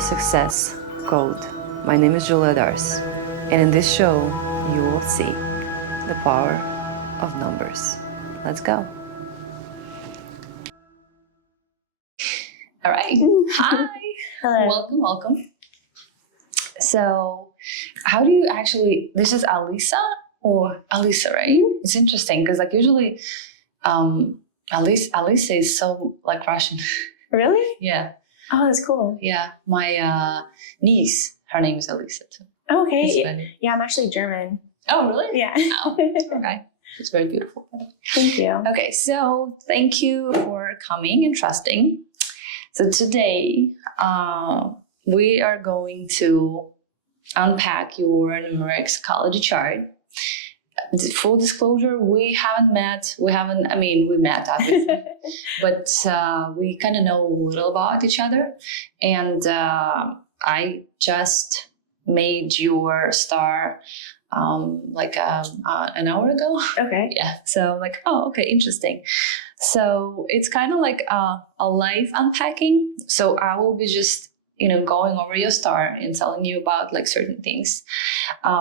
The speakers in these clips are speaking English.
the Success Code. My name is Julia Dars, and in this show, you will see the power of numbers. Let's go. All right. Hi. Hello. Welcome. So, how do you actually? This is Alisa or Alyssa, right? It's interesting because, like, usually, Alyssa is so like Russian. Really? Yeah. Oh, that's cool. Yeah. My niece, her name is Alyssa too. Okay. It's funny. Yeah, I'm actually German. Oh, really? Yeah. Oh, okay. It's very beautiful. Thank you. Okay, so thank you for coming and trusting. So today, we are going to unpack your numeric psychology chart. Full disclosure, we met obviously, but we kind of know a little about each other. And I just made your star an hour ago. Okay. Yeah. So I'm like, oh, okay, interesting. So it's kind of like a life unpacking. So I will be just, going over your star and telling you about like certain things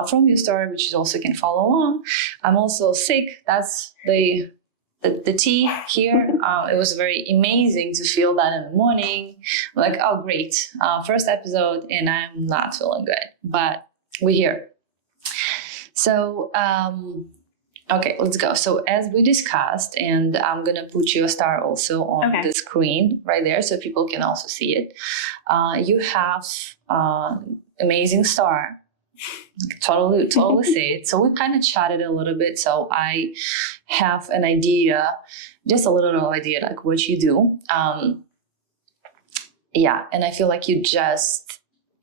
from your star, which you also can follow along. I'm also sick. That's the tea here. It was very amazing to feel that in the morning. Like, oh, great. First episode and I'm not feeling good, but we're here. So, okay, let's go. So as we discussed, and I'm going to put your star also on the screen right there so people can also see it. You have amazing star. Totally see it. So we kind of chatted a little bit. So I have an idea, just a little idea, like what you do. Yeah, and I feel like you just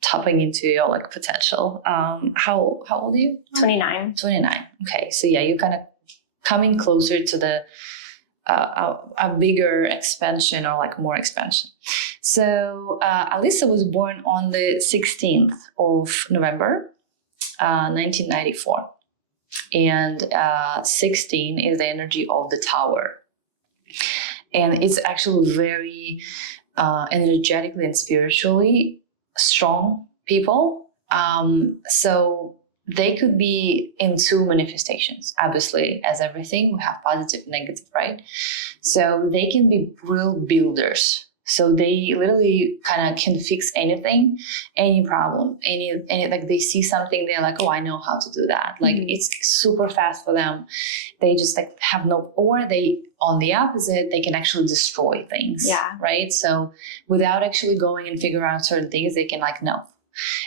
tapping into your like potential. How old are you? 29. 29. Okay, so yeah, you're kind of coming closer to the a bigger expansion or like more expansion. So Alyssa was born on the 16th of November, 1994, and 16 is the energy of the tower, and it's actually very energetically and spiritually strong people. So they could be in two manifestations. Obviously, as everything, we have positive, negative, right? So they can be real builders. So they literally kind of can fix anything, any problem, any like they see something, they're like, oh, I know how to do that. Like it's super fast for them. They just like have no, or they, on the opposite, they can actually destroy things. Yeah. Right. So without actually going and figure out certain things, they can like, no.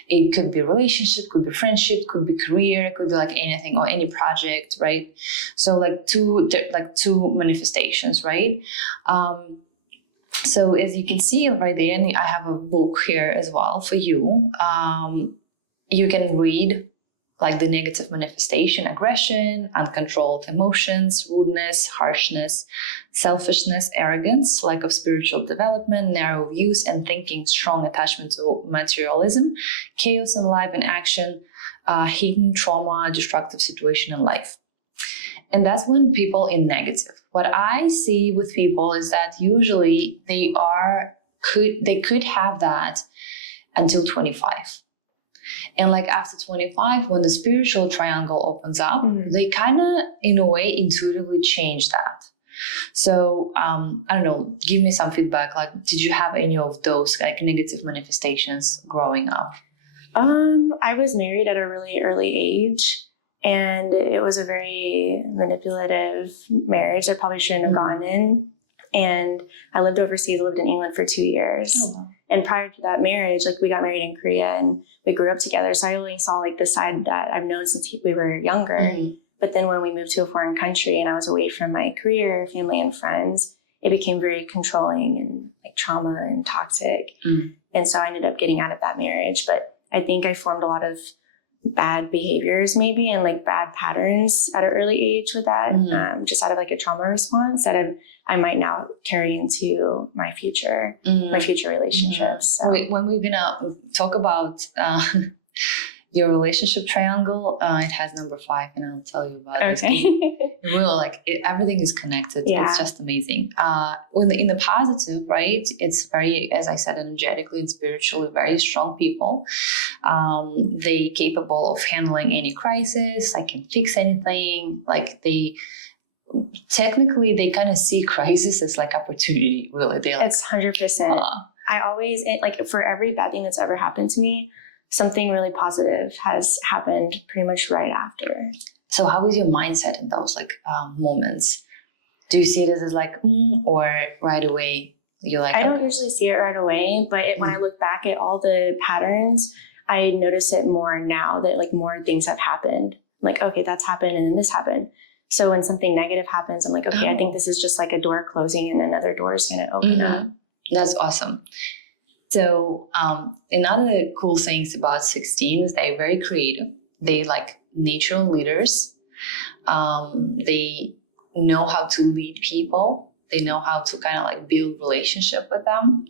It could be relationship, could be friendship, could be career, could be like anything or any project, right? So like two manifestations, right? So as you can see right there, and I have a book here as well for you. You can read like the negative manifestation: aggression, uncontrolled emotions, rudeness, harshness, selfishness, arrogance, lack of spiritual development, narrow views and thinking, strong attachment to materialism, chaos in life and action, hidden trauma, destructive situation in life. And that's when people in negative. What I see with people is that usually they could have that until 25. And like after 25, when the spiritual triangle opens up, they kind of, in a way, intuitively change that. So, I don't know, give me some feedback. Like, did you have any of those like negative manifestations growing up? I was married at a really early age, and it was a very manipulative marriage I probably shouldn't have gone in. And I lived overseas, lived in England for 2 years. Oh, wow. And prior to that marriage, like we got married in Korea and we grew up together. So I only saw like the side that I've known since we were younger. But then when we moved to a foreign country and I was away from my career, family, and friends, it became very controlling and like trauma and toxic. And so I ended up getting out of that marriage. But I think I formed a lot of bad behaviors maybe and like bad patterns at an early age with that, just out of like a trauma response that I might now carry into my future relationships. So. When we're gonna talk about your relationship triangle, it has number 5, and I'll tell you about this. Okay. It will, like, everything is connected. Yeah. It's just amazing. In the positive, right? It's very, as I said, energetically and spiritually very strong people. They capable of handling any crisis. I can fix anything. Like they kind of see crisis as like opportunity. Really, they like, It's 100%. I always, like, for every bad thing that's ever happened to me, something really positive has happened pretty much right after. So how is your mindset in those like moments? Do you see it as like, or right away you're like? I don't usually see it right away, but when I look back at all the patterns, I notice it more now that like more things have happened. I'm like, okay, that's happened, and then this happened. So when something negative happens, I'm like, okay, I think this is just like a door closing and another door is going to open up. That's awesome. So another cool things about 16 is they're very creative. They like natural leaders. They know how to lead people. They know how to kind of like build relationship with them.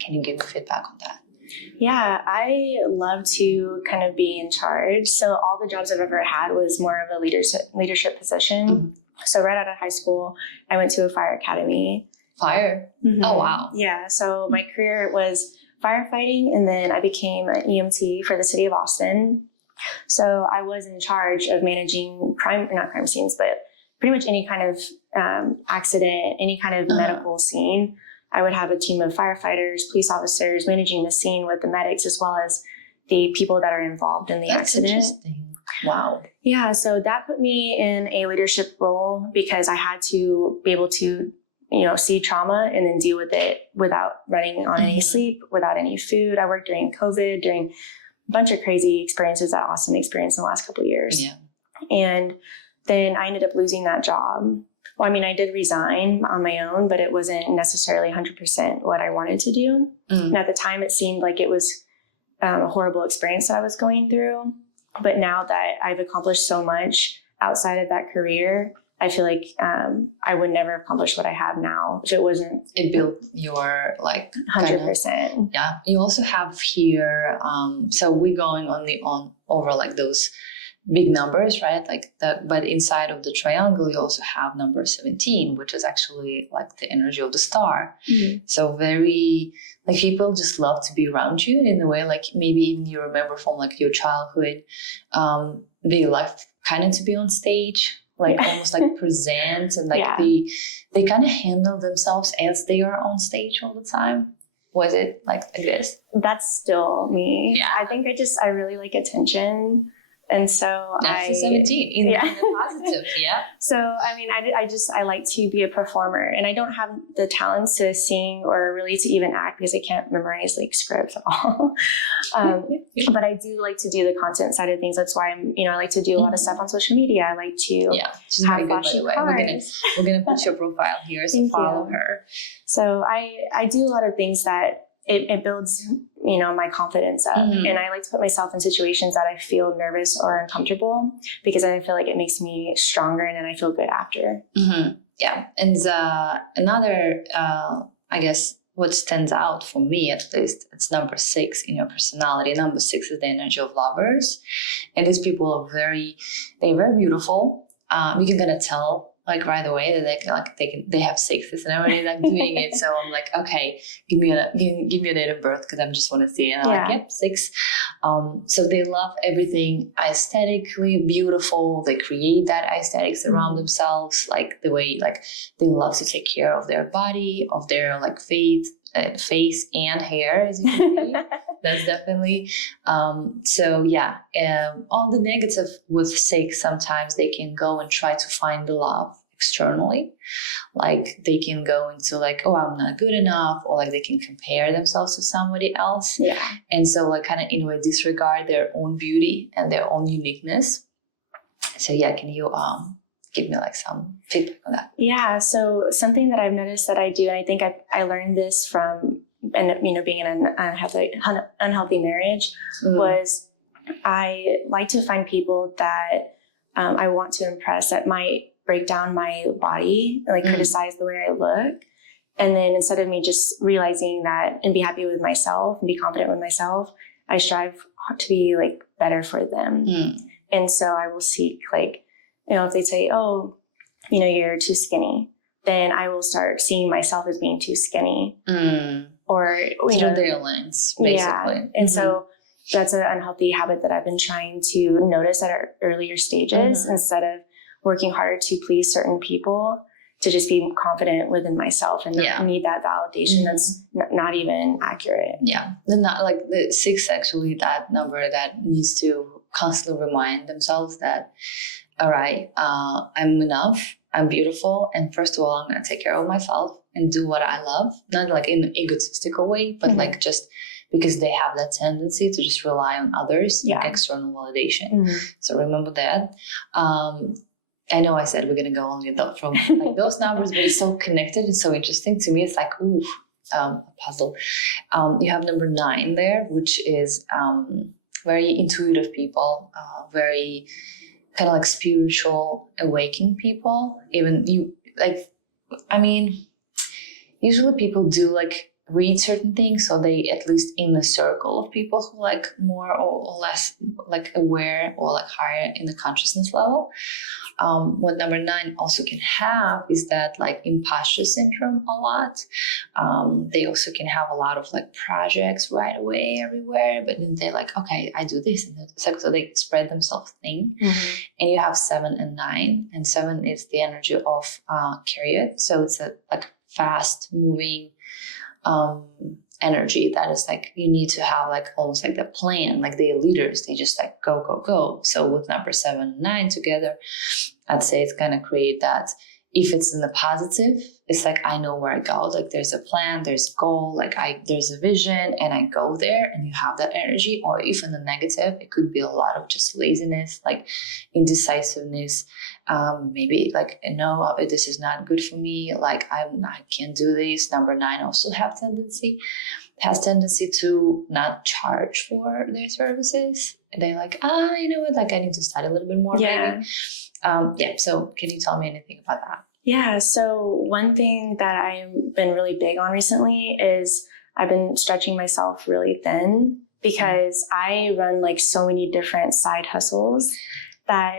Can you give me feedback on that? Yeah, I love to kind of be in charge. So all the jobs I've ever had was more of a leadership position. So right out of high school, I went to a fire academy. Fire? Oh, wow. Yeah. So my career was firefighting, and then I became an EMT for the city of Austin. So I was in charge of managing not crime scenes, but pretty much any kind of accident, any kind of medical scene. I would have a team of firefighters, police officers managing the scene with the medics, as well as the people that are involved in the accident. Interesting. Wow. Yeah. So that put me in a leadership role because I had to be able to see trauma and then deal with it without running on any sleep, without any food. I worked during COVID, during a bunch of crazy experiences that Austin experienced in the last couple of years. Yeah. And then I ended up losing that job. Well, I mean, I did resign on my own, but it wasn't necessarily 100% what I wanted to do. And at the time, it seemed like it was a horrible experience that I was going through. But now that I've accomplished so much outside of that career, I feel like I would never have accomplished what I have now if it wasn't. It built your like 100%. Yeah. You also have here. So we're going over like those big numbers, right? Like that. But inside of the triangle, you also have number 17, which is actually like the energy of the star. So very like people just love to be around you in a way. Like maybe even you remember from like your childhood, they like kind of to be on stage. Like almost like present and like they kind of handle themselves as they are on stage all the time. Was it like this? That's still me. Yeah. I think I really like attention. And so that's the 17 in the positive. Yeah. So, I mean, I like to be a performer, and I don't have the talents to sing or really to even act because I can't memorize like scripts at all. But I do like to do the content side of things. That's why I like to do a lot of stuff on social media. I like to she's very good, by the way. We're gonna put your profile here, so follow her. So I do a lot of things that it builds my confidence up. And I like to put myself in situations that I feel nervous or uncomfortable because I feel like it makes me stronger and then I feel good after. Yeah. And another, I guess, what stands out for me at least, it's number 6 in your personality. Number 6 is the energy of lovers. And these people are they're very beautiful. You can kind of tell like right away that they have 6s and everybody like doing it. So I'm like, okay, give me a date of birth because I just want to see it. And I'm like, yep, 6. So they love everything aesthetically beautiful. They create that aesthetics around themselves, like the way like they love to take care of their body, of their like face and hair, as you can see. That's definitely so yeah. All the negative with 6, sometimes they can go and try to find the love externally. Like they can go into like, oh, I'm not good enough, or like they can compare themselves to somebody else. Yeah. And so like kind of in a way disregard their own beauty and their own uniqueness. So yeah, can you give me like some feedback on that? Yeah. So something that I've noticed that I do, and I think I learned this from being in an unhealthy marriage, was I like to find people that I want to impress that might break down my body, like criticize the way I look. And then instead of me just realizing that and be happy with myself and be confident with myself, I strive to be like better for them. And so I will seek, like, you know, if they say, oh, you know, you're too skinny, then I will start seeing myself as being too skinny. Or, you know, their lens, basically. Yeah. And so that's an unhealthy habit that I've been trying to notice at our earlier stages, instead of working harder to please certain people, to just be confident within myself and not need that validation that's not even accurate. Yeah. Not like the 6, actually, that number that needs to constantly remind themselves that, all right, I'm enough, I'm beautiful, and first of all, I'm going to take care of myself and do what I love, not like in an egotistical way, but like just because they have that tendency to just rely on others, like external validation. So remember that. I know I said we're going to go only from like those numbers, but it's so connected and so interesting to me. It's like, ooh, a puzzle. You have number 9 there, which is very intuitive people, very kind of like spiritual, awakening people. Even you, like, I mean, usually people do like read certain things, so they at least in a circle of people who like more or less like aware or like higher in the consciousness level. What number 9 also can have is that like imposter syndrome a lot. They also can have a lot of like projects right away everywhere, but then they're like, okay, I do this, and it's like, so they spread themselves thin. And you have 7 and 9, and 7 is the energy of chariot, so it's a like fast moving energy that is like, you need to have like almost like the plan, like the leaders, they just like go, go, go. So with number 7 and 9 together, I'd say it's going to create that. If it's in the positive, it's like, I know where I go. Like there's a plan, there's a goal, like there's a vision, and I go there, and you have that energy. Or if in the negative, it could be a lot of just laziness, like indecisiveness. Maybe like, no, this is not good for me. Like I can't do this. Number 9 also has tendency to not charge for their services. They're like, you know what? Like I need to study a little bit more. Maybe. So can you tell me anything about that? Yeah. So one thing that I've been really big on recently is I've been stretching myself really thin, because I run like so many different side hustles that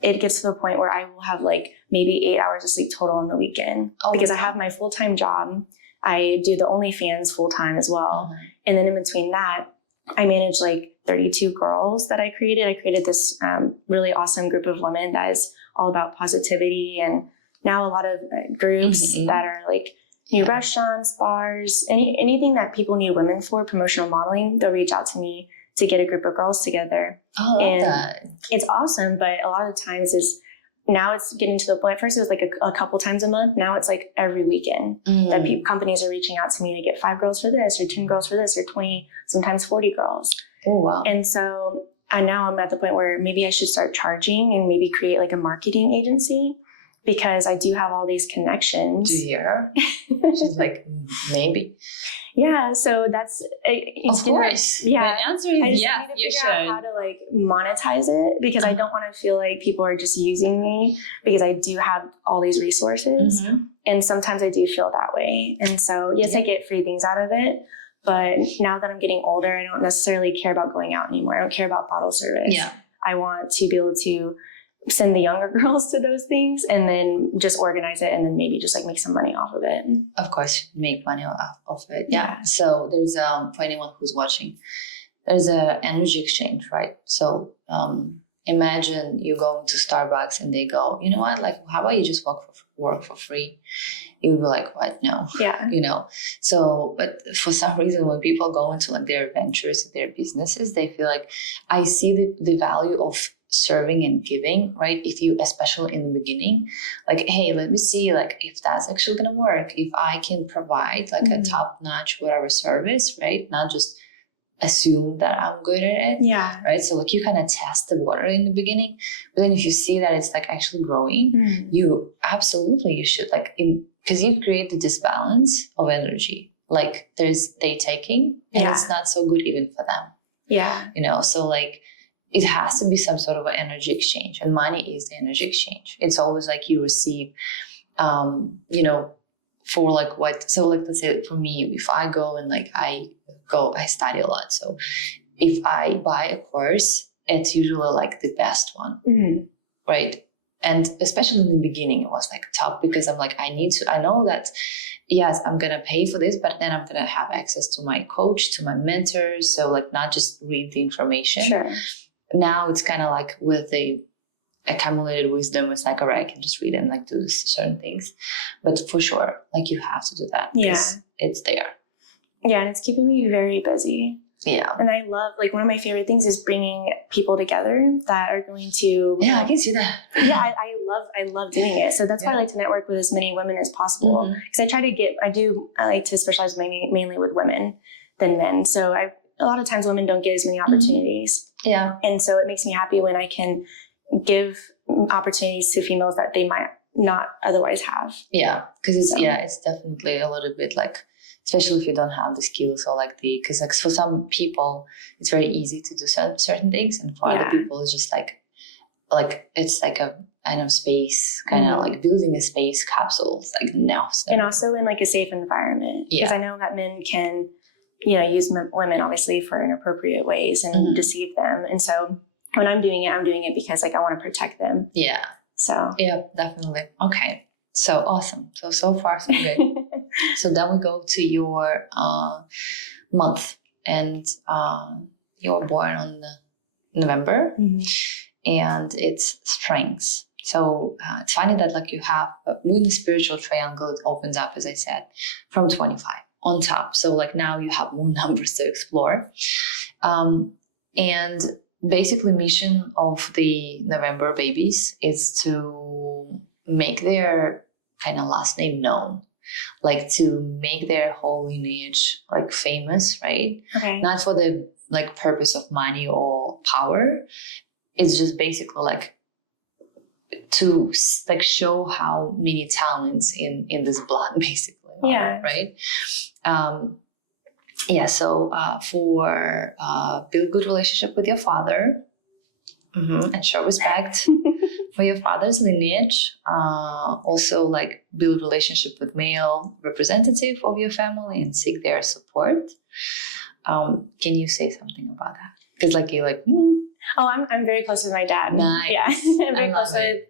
it gets to the point where I will have like maybe 8 hours of sleep total on the weekend, because I have my full-time job. I do the OnlyFans full-time as well. And then in between that, I manage like 32 girls that I created. I created this really awesome group of women that is all about positivity. And now a lot of groups that are like new restaurants, bars, anything that people need women for, promotional modeling, they'll reach out to me to get a group of girls together. Oh, I love that. It's awesome, but a lot of the times now it's getting to the point. First it was like a couple times a month. Now it's like every weekend that companies are reaching out to me to get 5 girls for this, or 10 girls for this, or 20, sometimes 40 girls. Oh, wow. And so now I'm at the point where maybe I should start charging and maybe create like a marketing agency, because I do have all these connections. Do you hear her? She's like, maybe. Yeah, so that's of course. Yeah, the answer is I just yes. need to You figure out should. how to like monetize it, because I don't want to feel like people are just using me, because I do have all these resources, and sometimes I do feel that way. And so yes, I get free things out of it, but now that I'm getting older, I don't necessarily care about going out anymore. I don't care about bottle service. Yeah, I want to be able to send the younger girls to those things, and then just organize it, and then maybe just like make some money off of it. Of course, make money off of it. Yeah. So there's for anyone who's watching, there's a energy exchange, right? So imagine you going to Starbucks and they go, you know what? Like, how about you just work for free? You would be like, what? No. Yeah. You know. So, but for some reason, when people go into like their ventures, their businesses, they feel like, I see the value of serving and giving, right? If you, especially in the beginning, like, hey, let me see, like, if that's actually going to work, if I can provide like a top-notch whatever service, right? Not just assume that I'm good at it. Yeah. Right. So like you kind of test the water in the beginning, but then if you see that it's like actually growing, you should like, because you create the disbalance of energy. Like there's they taking, and it's not so good even for them. Yeah. You know, so like, it has to be some sort of an energy exchange, and money is the energy exchange. It's always like you receive, you know, for like what, so like, let's say for me, if I go and like I study a lot. So if I buy a course, it's usually like the best one, right? And especially in the beginning, it was like tough because I'm like, I know that, yes, I'm going to pay for this, but then I'm going to have access to my coach, to my mentors. So like not just read the information. Sure. Now it's kind of like with the accumulated wisdom, it's like, all right, I can just read and like do certain things. But for sure, like you have to do that. Yeah. It's there. Yeah. And it's keeping me very busy. Yeah. And I love, like, one of my favorite things is bringing people together that are going to. Yeah, I can see that. Yeah, I love doing it. So that's why I like to network with as many women as possible. Because I like to specialize mainly with women than men. So a lot of times women don't get as many opportunities. Yeah. And so it makes me happy when I can give opportunities to females that they might not otherwise have. Yeah. Because it's definitely a little bit like, especially if you don't have the skills or like because like for some people it's very easy to do certain things, and for other people it's just like it's like a space kind of like building a space capsule. It's like no. And also in like a safe environment, because I know that men can use women obviously for inappropriate ways and deceive them, and so when I'm doing it because like I want to protect them. Yeah. So yeah, definitely. Okay. So awesome. So far so good. So then we go to your month, and you were born on November, and it's strengths. So it's funny that like you have with the spiritual triangle, it opens up, as I said, from 25 on top. So like now you have more numbers to explore, and basically mission of the November babies is to make their kind of last name known, like to make their whole lineage like famous, right? Okay. Not for the like purpose of money or power. It's just basically like to like show how many talents in this blood basically are, right? So for build good relationship with your father, and show respect for your father's lineage. Also like build relationship with male representative of your family and seek their support. Can you say something about that? Because like you're like, Oh, I'm very close with my dad. Nice. Yeah, I'm very close with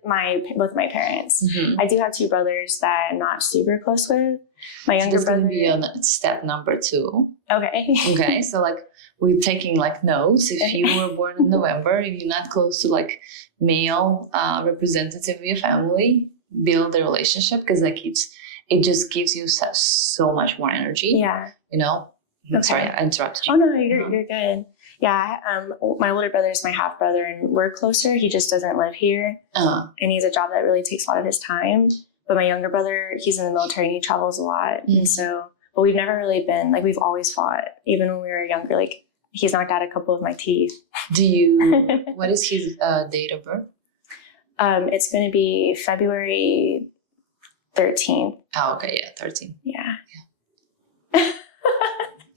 both my parents. I do have two brothers that I'm not super close with. My younger brother. Going to be on step number 2. Okay. Okay, so like we're taking like notes. If you were born in November, if you're not close to like male representative of your family, build a relationship, because like it just gives you so much more energy. Yeah. Okay. Sorry, I interrupted you. Oh no, you're good. Yeah, my older brother is my half brother, and we're closer. He just doesn't live here, and he has a job that really takes a lot of his time. But my younger brother, he's in the military and he travels a lot, and so. But we've never really been like we've always fought, even when we were younger. Like he's knocked out a couple of my teeth. What is his date of birth? It's going to be February 13th. Oh, okay, yeah, 13. Yeah.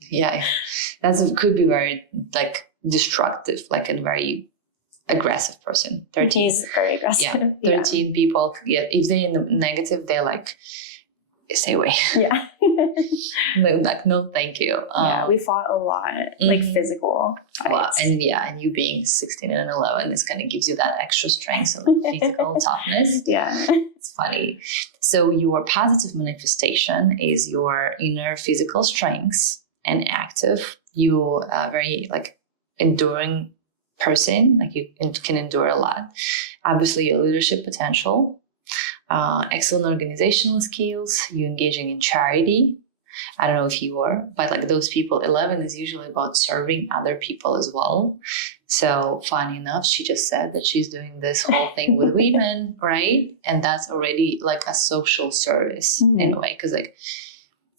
Yeah, could be very like destructive, like a very aggressive person. 13. He's very aggressive. Yeah, 13 people. Yeah, if they're in the negative, they're like, stay away. Yeah. Like no, thank you. Yeah, we fought a lot, like physical fights. Wow. And you being 16 and 11, this kind of gives you that extra strength and physical toughness. Yeah, it's funny. So your positive manifestation is your inner physical strengths and active. You are very like enduring person, like you can endure a lot. Obviously your leadership potential, excellent organizational skills, you engaging in charity. I don't know if you are, but like those people, 11 is usually about serving other people as well. So funny enough, she just said that she's doing this whole thing with women, right? And that's already like a social service in a way, because like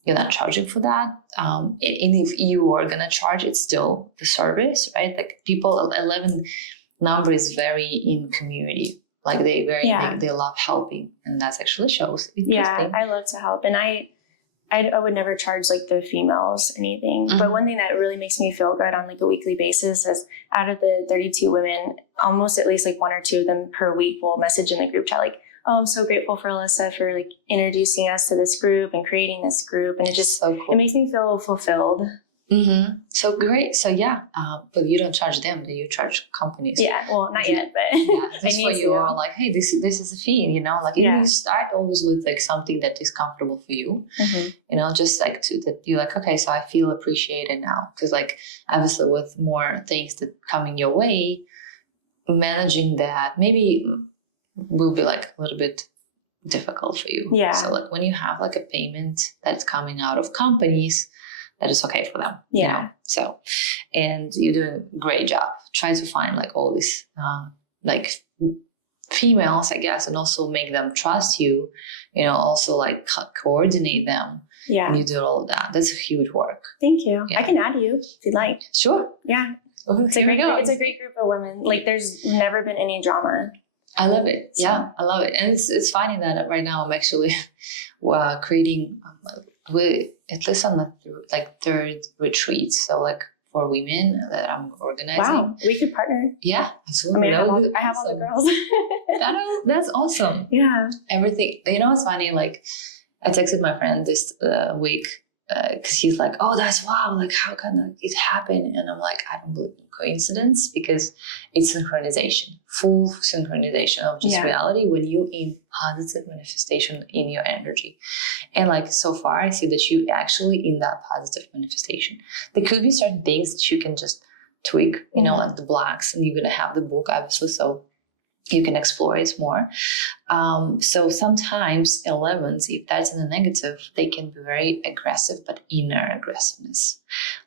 you're not charging for that. And if you are going to charge, it's still the service, right? Like people, 11 number is very in community. Like they love helping, and that actually shows. Yeah, I love to help. And I would never charge like the females anything. But one thing that really makes me feel good on like a weekly basis is out of the 32 women, almost at least like 1 or 2 of them per week will message in the group chat like, oh, I'm so grateful for Alyssa for like introducing us to this group and creating this group. And it just, so cool. It makes me feel fulfilled. So great. So yeah, but you don't charge them, do you charge companies? Yeah, well, not yet, but Yeah, I just need for you to. are like, hey, this is a fee, you know, like Yeah. you start always with like something that is comfortable for you, you know, just like that you're like, okay, so I feel appreciated now, because like obviously with more things that coming your way, managing that maybe will be like a little bit difficult for you. Yeah. So like when you have like a payment that's coming out of companies, that is okay for them. Yeah. You know? So, and you're doing a great job. Try to find like all these like females, I guess, and also make them trust you. You know, also like coordinate them. Yeah. And you do all of that. That's a huge work. Thank you. Yeah. I can add you if you'd like. Sure. Yeah. It's Here we go. It's a great group of women. Like there's never been any drama. I love it. Yeah, I love it. And it's funny that right now I'm actually creating, at least on the third retreat. So like for women that I'm organizing. Wow, we could partner. Yeah, absolutely. I mean, I have all the girls. That's awesome. Yeah. Everything. You know, it's funny. Like I texted my friend this week because he's like, "Oh, that's wow! Like, how can it happen?" And I'm like, "I don't believe in coincidence because it's synchronization, full synchronization of just reality when you in positive manifestation in your energy." And like so far, I see that you actually in that positive manifestation. There could be certain things that you can just tweak, you know, like the blocks, and you're gonna have the book obviously, so you can explore it more. So sometimes 11s, if that's in the negative, they can be very aggressive, but inner aggressiveness,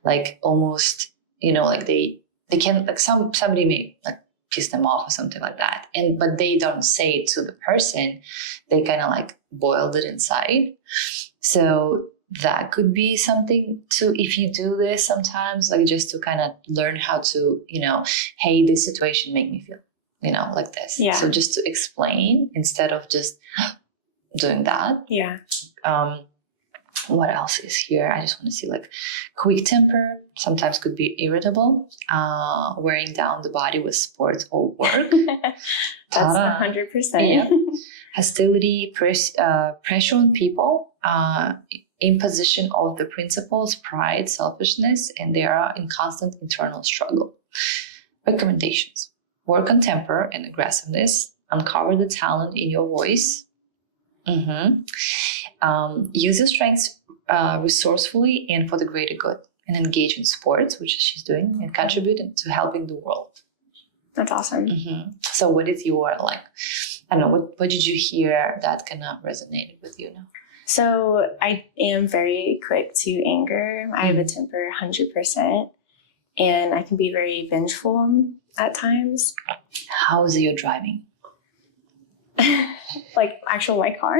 like almost, you know, like they can, like somebody may like piss them off or something like that, but they don't say it to the person. They kind of like boiled it inside. So that could be something to, if you do this sometimes, like just to kind of learn how to, you know, hey, this situation made me feel, you know, like this. Yeah. So just to explain instead of just doing that. Yeah. What else is here? I just want to see like quick temper. Sometimes could be irritable, wearing down the body with sports or work. That's 100%. Yeah. Hostility, pressure on people, imposition of the principles, pride, selfishness, and they are in constant internal struggle. Recommendations: work on temper and aggressiveness. Uncover the talent in your voice. Use your strengths resourcefully and for the greater good. And engage in sports, which she's doing, and contribute to helping the world. That's awesome. So what is your, like, I don't know, what did you hear that kind of resonated with you now? So I am very quick to anger. I have a temper 100%. And I can be very vengeful at times. How is it you're driving? Like actual my car.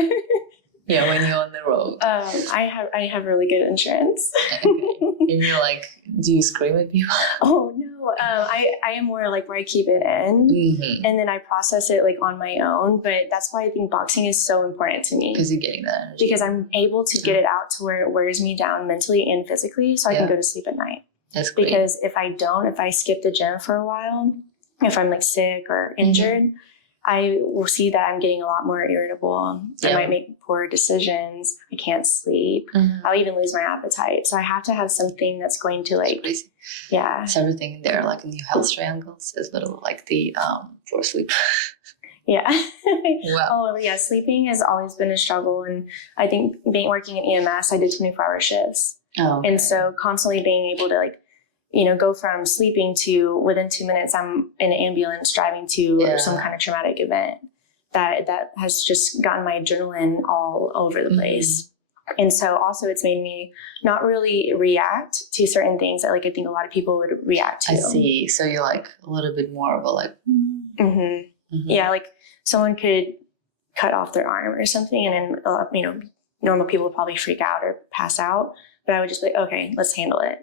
Yeah, when you're on the road. I have really good insurance. Okay. And you're like, do you scream at people? Oh no. I am more like where I keep it in and then I process it like on my own. But that's why I think boxing is so important to me. Because you're getting that energy. Because I'm able to get it out to where it wears me down mentally and physically, so I can go to sleep at night. That's great. Because if I skip the gym for a while, if I'm like sick or injured, I will see that I'm getting a lot more irritable. I might make poor decisions. I can't sleep. I'll even lose my appetite. So I have to have something that's going to like, yeah. It's everything in there, like in your health triangles, is little like the for sleep. Yeah. Wow. Oh yeah, sleeping has always been a struggle, and I think working in EMS, I did 24-hour shifts, and so constantly being able to like, you know, go from sleeping to within 2 minutes, I'm in an ambulance driving to some kind of traumatic event. That has just gotten my adrenaline all over the place. And so also it's made me not really react to certain things that like I think a lot of people would react to. I see. So you're like a little bit more of a like. Yeah, like someone could cut off their arm or something, and then you know, normal people would probably freak out or pass out, but I would just be like, okay, let's handle it.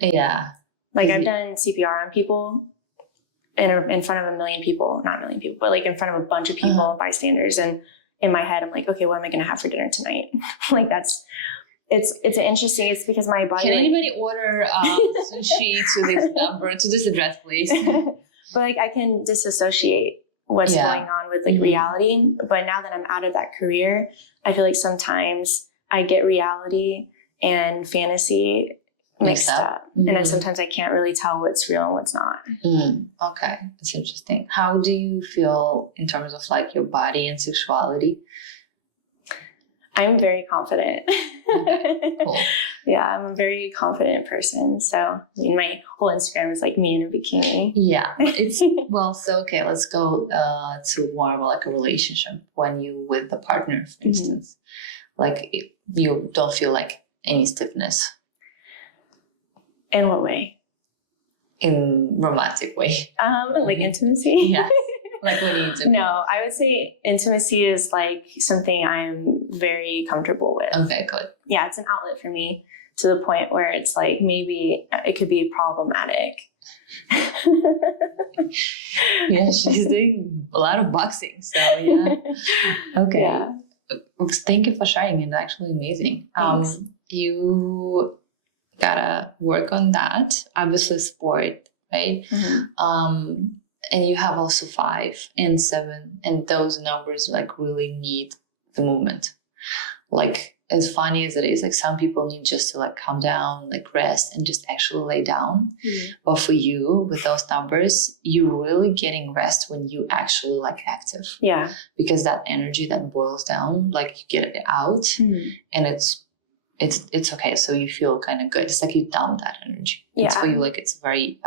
Yeah. Like I've done CPR on people in front of a million people, not a million people, but like in front of a bunch of people, bystanders. And in my head, I'm like, okay, what am I going to have for dinner tonight? Like it's interesting. It's because my body. Can anybody order sushi to this number, to this address, please? But like I can disassociate what's going on with like reality. But now that I'm out of that career, I feel like sometimes I get reality and fantasy mixed up. And then sometimes I can't really tell what's real and what's not. Okay, that's interesting. How do you feel in terms of like your body and sexuality? I'm very confident. Cool. Yeah, I'm a very confident person. So, I mean, my whole Instagram is like me in a bikini. Yeah, it's well. So okay, let's go to more of like a relationship when you with the partner, for instance. Like you don't feel like any stiffness. In what way? In romantic way. Like intimacy? Yeah. Like when you do. No, I would say intimacy is like something I'm very comfortable with. Okay, good. Yeah, it's an outlet for me to the point where it's like maybe it could be problematic. Yeah, she's doing a lot of boxing, so yeah. Okay. Yeah. Thank you for sharing. It's actually amazing. Thanks. You gotta work on that. Obviously, sport, right? And you have also 5 and 7, and those numbers like really need the movement. Like as funny as it is, like some people need just to like calm down, like rest and just actually lay down. But for you with those numbers, you're really getting rest when you actually like active. Yeah. Because that energy that boils down, like you get it out and it's okay. So you feel kind of good. It's like you dump that energy. Yeah. It's for you like it's very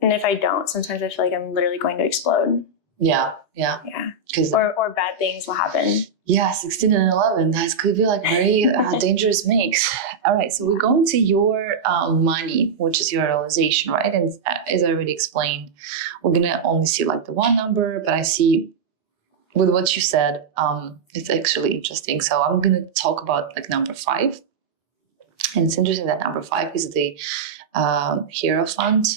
and if I don't, sometimes I feel like I'm literally going to explode. Yeah. Because or bad things will happen. Yeah, 16 and 11. That could be like very dangerous mix. All right, so we're going to your money, which is your realization, right? And as I already explained, we're gonna only see like the one number, but I see with what you said, it's actually interesting. So I'm gonna talk about like number 5, and it's interesting that number 5 is the Hierophant,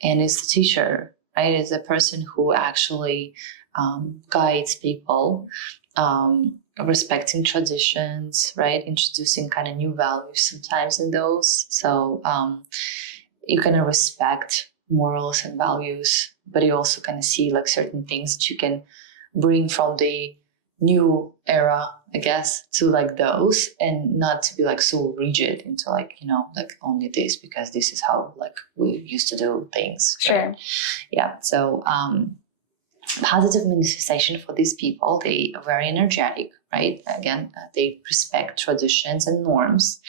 and it's the teacher, right? It's the person who actually guides people, respecting traditions, right? Introducing kind of new values sometimes in those. So you kind of respect morals and values, but you also kind of see like certain things that you can bring from the new era, I guess, to like those, and not to be like so rigid into like, you know, like only this because this is how like we used to do things. Sure. Right? Yeah. So positive manifestation for these people, they are very energetic, right? Again, they respect traditions and norms.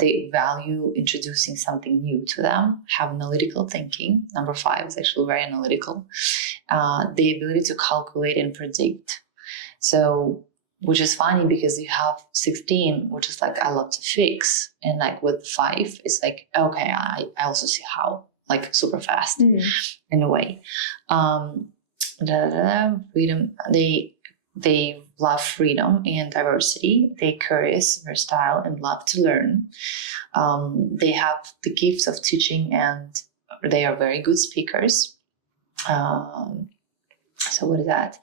They value introducing something new to them, have analytical thinking. Number 5 is actually very analytical. The ability to calculate and predict. So, which is funny because you have 16, which is like, I love to fix. And like with 5, it's like, okay, I also see how, like super fast in a way. Freedom. They love freedom and diversity. They curious, versatile, and love to learn. They have the gifts of teaching, and they are very good speakers. So what is that?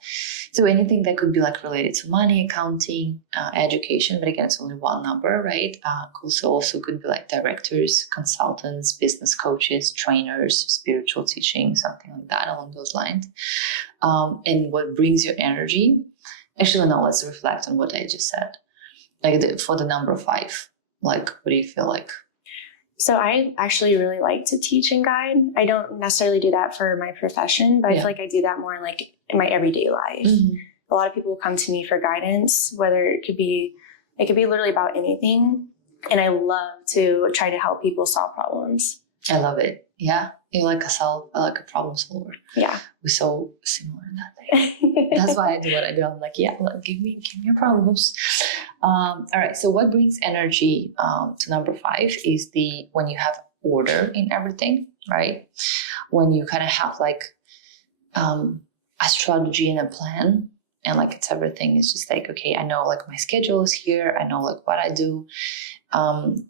So anything that could be like related to money, accounting, education, but again, it's only one number, right? Also could be like directors, consultants, business coaches, trainers, spiritual teaching, something like that along those lines. And what brings your energy? Actually, no, let's reflect on what I just said. Like for the number 5, like, what do you feel like? So I actually really like to teach and guide. I don't necessarily do that for my profession, but I feel like I do that more like in my everyday life. A lot of people come to me for guidance, whether it could be literally about anything. And I love to try to help people solve problems. I love it. Yeah. You're like a problem solver. Yeah. We're so similar in that way. That's why I do what I do. I'm like, yeah, give me your problems. All right. So what brings energy to number 5 is when you have order in everything, right? When you kind of have like a strategy and a plan, and like it's everything is just like, okay, I know like my schedule is here. I know like what I do.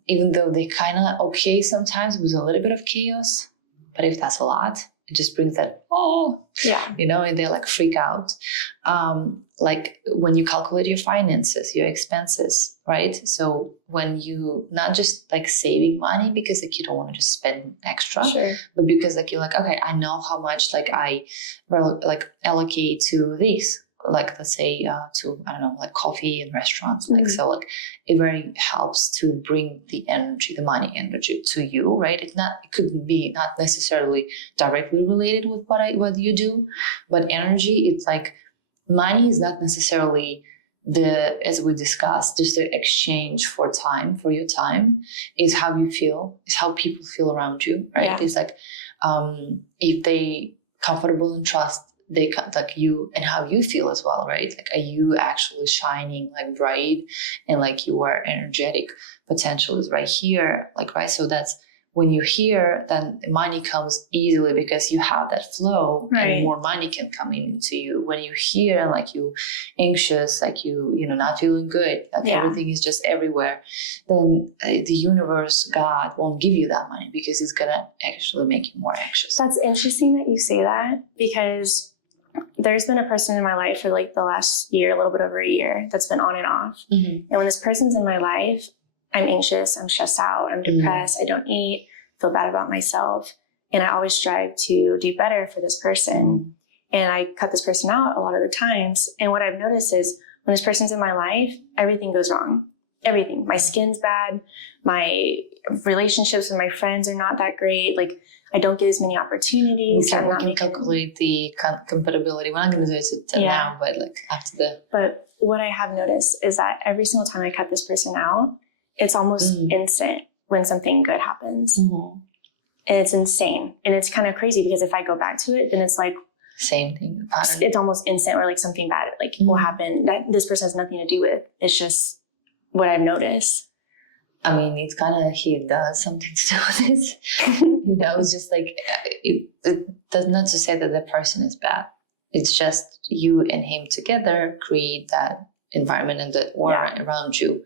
Even though they kind of okay sometimes with a little bit of chaos, but if that's a lot, it just brings that, you know, and they like freak out. Like when you calculate your finances, your expenses, right? So when you not just like saving money because like you don't want to just spend extra, but because like you're like, okay, I know how much like I like allocate to this, like let's say to, I don't know, like coffee in restaurants, like so like it very helps to bring the energy, the money energy to you, right? It could be not necessarily directly related with what you do, but energy, it's like money is not necessarily as we discussed, just the exchange for time, for your time, is how you feel, is how people feel around you, right? Yeah. It's like if they comfortable and trust, they like you and how you feel as well, right? Like, are you actually shining like bright and like your energetic potential is right here, like, right? So that's when you're here, then money comes easily because you have that flow, right? And more money can come into you. When you're here and like you anxious, like you know, not feeling good, like everything is just everywhere, then the universe, God won't give you that money because it's gonna actually make you more anxious. That's interesting that you say that, because there's been a person in my life for like the last year, a little bit over a year, that's been on and off. And when this person's in my life, I'm anxious, I'm stressed out, I'm depressed, I don't eat, feel bad about myself. And I always strive to do better for this person. And I cut this person out a lot of the times. And what I've noticed is when this person's in my life, everything goes wrong. Everything. My skin's bad. My relationships with my friends are not that great. Like, I don't get as many opportunities. We can calculate the compatibility. We're not going to do it now, but like after the... But what I have noticed is that every single time I cut this person out, it's almost instant when something good happens. And it's insane. And it's kind of crazy because if I go back to it, then it's like, same thing. It's almost instant or like something bad like will happen that this person has nothing to do with. It's just what I've noticed. I mean, it's kind of, he does something to do with it. You know, it's just like, it does not to say that the person is bad. It's just you and him together create that environment and the aura around you.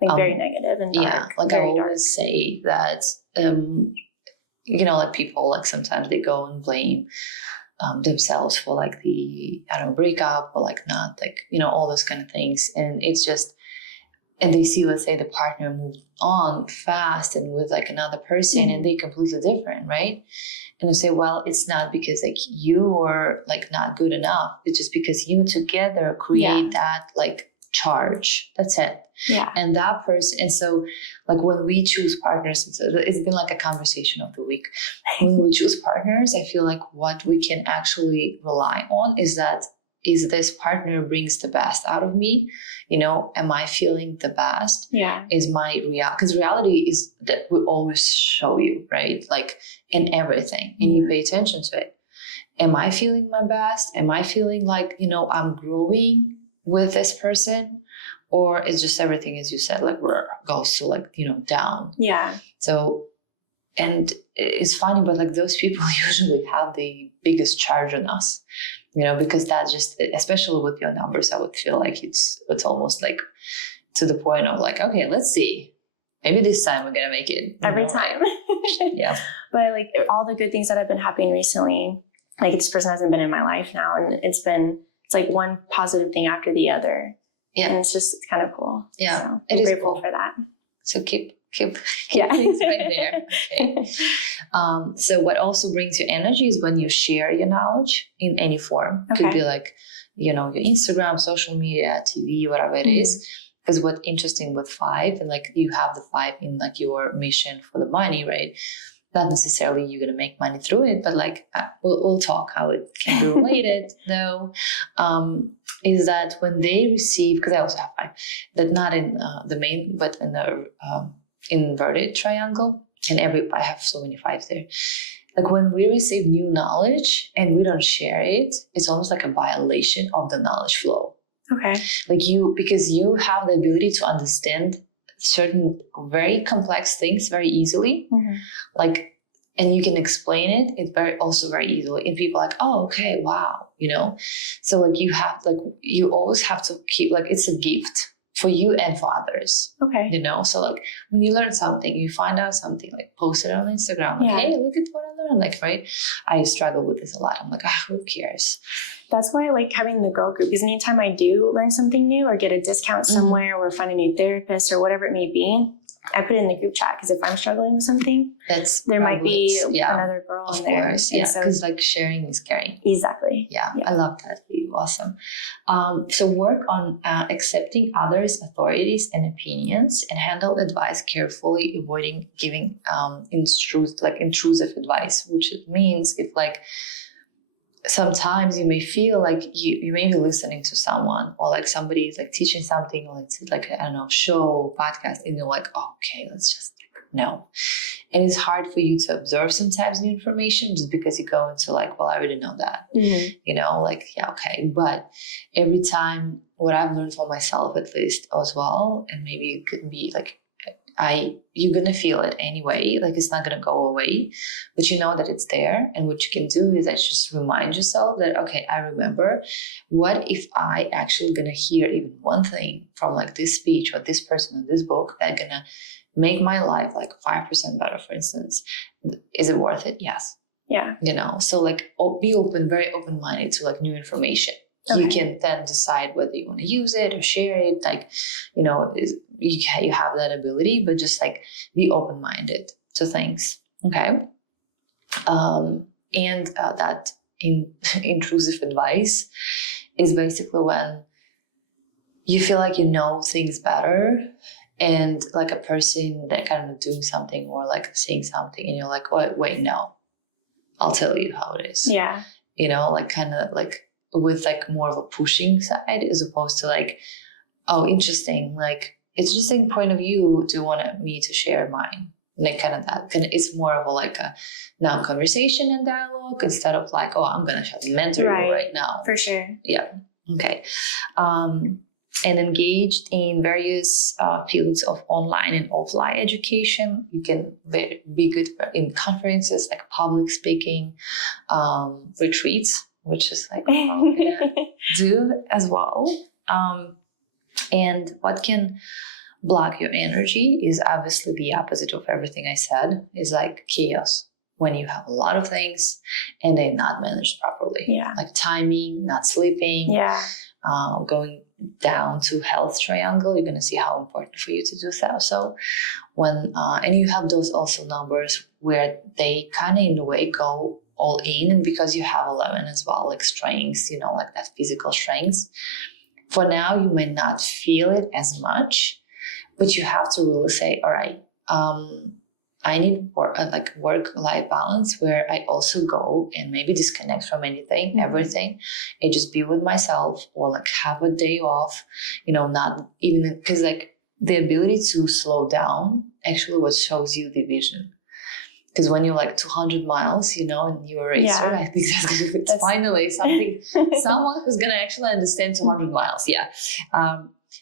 Like very negative and dark. Yeah, like I always say that, you know, like people, like sometimes they go and blame themselves for like the, I don't know, breakup or like not, like, you know, all those kind of things. And it's just, and they see, let's say the partner moved on fast and with like another person and they're completely different, right? And they say, well, it's not because like you are like not good enough. It's just because you together create that like charge. That's it. Yeah. And that person, and so like when we choose partners, it's been like a conversation of the week. When we choose partners, I feel like what we can actually rely on is that, is this partner brings the best out of me? You know, am I feeling the best? Yeah. Is my because reality is that we always show you, right? Like in everything, and you pay attention to it. Am I feeling my best? Am I feeling like, you know, I'm growing with this person? Or is just everything, as you said, like goes to like, you know, down. Yeah. So, and it's funny, but like those people usually have the biggest charge on us, you know, because that just, especially with your numbers, I would feel like it's almost like to the point of like, okay, let's see. Maybe this time we're going to make it. Every time. Yeah. But like all the good things that have been happening recently, like this person hasn't been in my life now. And it's like one positive thing after the other. Yeah. And it's kind of cool. Yeah. So I'm grateful for that. So keep things right there. Okay. So what also brings you energy is when you share your knowledge in any form. It could be like, you know, your Instagram, social media, TV, whatever it is. Because what's interesting with 5, and like you have the 5 in like your mission for the money, right? Not necessarily you're going to make money through it, but like we'll talk how it can be related though. Is that when they receive, because I also have 5, that not in the main, but in the inverted triangle, and I have so many 5s there. Like when we receive new knowledge and we don't share it, it's almost like a violation of the knowledge flow. Okay. Like because you have the ability to understand certain very complex things very easily, like, and you can explain it also very easily, and people are like, oh, okay, wow, you know. So like you always have to keep, like, it's a gift for you and for others. Okay. You know, so like when you learn something, you find out something, like post it on Instagram, like, hey, look at what I learned, like, right? I struggle with this a lot. I'm like, who cares? That's why I like having the girl group, because anytime I do learn something new or get a discount somewhere or find a new therapist or whatever it may be, I put it in the group chat, because if I'm struggling with something, there might be another girl in there. Of course, yeah, because like sharing is caring. Exactly. Yeah, I love that. We awesome. So work on accepting others' authorities and opinions, and handle advice carefully, avoiding giving intrusive advice, which it means if like sometimes you may feel like you may be listening to someone, or like somebody is like teaching something, or it's like, I don't know, show, podcast, and you're like, oh, okay, let's just no. And it's hard for you to absorb sometimes new information just because you go into like, well, I already know that, you know, like, yeah, okay. But every time, what I've learned for myself at least as well, and maybe it could be like, you're going to feel it anyway, like it's not going to go away, but you know that it's there. And what you can do is just remind yourself that, okay, I remember, what if I actually going to hear even one thing from like this speech or this person in this book that going to make my life like 5% better, for instance. Is it worth it? Yes. Yeah. You know, so like be open, very open-minded to like new information. Okay. You can then decide whether you want to use it or share it. Like, you know, you have that ability, but just like be open-minded to things. Okay. And that intrusive advice is basically when you feel like you know things better, and like a person that kind of doing something or like saying something, and you're like, wait, no, I'll tell you how it is. Yeah. You know, like kind of like with like more of a pushing side, as opposed to like, oh, interesting. Like, it's just a point of view. Do you want me to share mine? Like kind of that. It's more of a like a now conversation and dialogue instead of like, oh, I'm going to mentor you right now. For sure. Yeah. Okay. And engaged in various fields of online and offline education. You can be good in conferences like public speaking, retreats, which is like what I'm gonna do as well. And what can block your energy is obviously the opposite of everything I said, is like chaos. When you have a lot of things and they're not managed properly. Yeah. Like timing, not sleeping. Yeah. Going down to health triangle, you're going to see how important for you to do so. So when, and you have those also numbers where they kind of in a way go all in, and because you have 11 as well, like strengths, you know, like that physical strengths. For now, you may not feel it as much, but you have to really say, all right, I need work-life balance where I also go and maybe disconnect from anything, everything, and just be with myself, or like have a day off, you know, not even, because like the ability to slow down actually what shows you the vision. Because when you're like 200 miles, you know, and you're a racer, I think that's finally something, someone who's going to actually understand 200 miles. Yeah.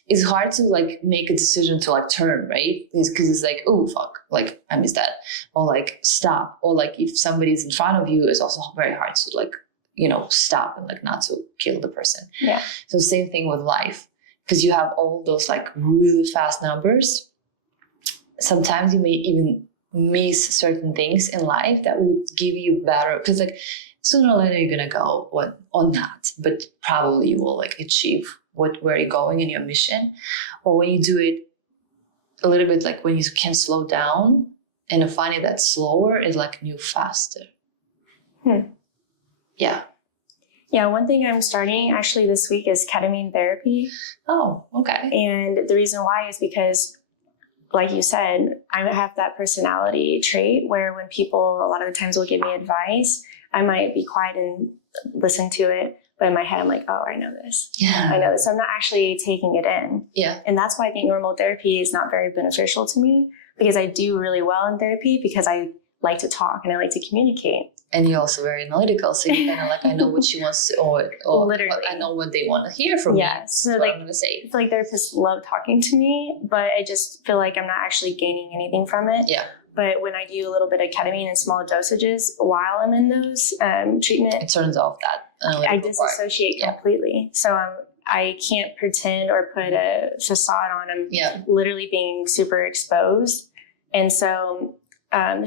It's hard to like make a decision to like turn, right? Because it's like, oh, fuck, like I missed that. Or like stop. Or like if somebody's in front of you, it's also very hard to like, you know, stop and like not to kill the person. Yeah. So same thing with life. Because you have all those like really fast numbers. Sometimes you may even miss certain things in life that would give you better, because like sooner or later you're gonna go on that, but probably you will like achieve where you're going in your mission. Or when you do it a little bit, like when you can slow down, and finding that slower is like new faster. Yeah. One thing I'm starting actually this week is ketamine therapy. Oh, okay. And the reason why is because, like you said, I have that personality trait where when people a lot of the times will give me advice, I might be quiet and listen to it. But in my head, I'm like, oh, I know this. Yeah. I know this. So I'm not actually taking it in. Yeah. And that's why I think normal therapy is not very beneficial to me, because I do really well in therapy because I like to talk and I like to communicate. And you're also very analytical. So you kind of like, I know what she wants to, or literally, I know what they want to hear from me. Yeah. So that's like, what I'm going to say. I feel like therapists love talking to me, but I just feel like I'm not actually gaining anything from it. Yeah. But when I do a little bit of ketamine in small dosages while I'm in those treatment, it turns off that I disassociate completely. So I can't pretend or put a facade on. I'm literally being super exposed. And so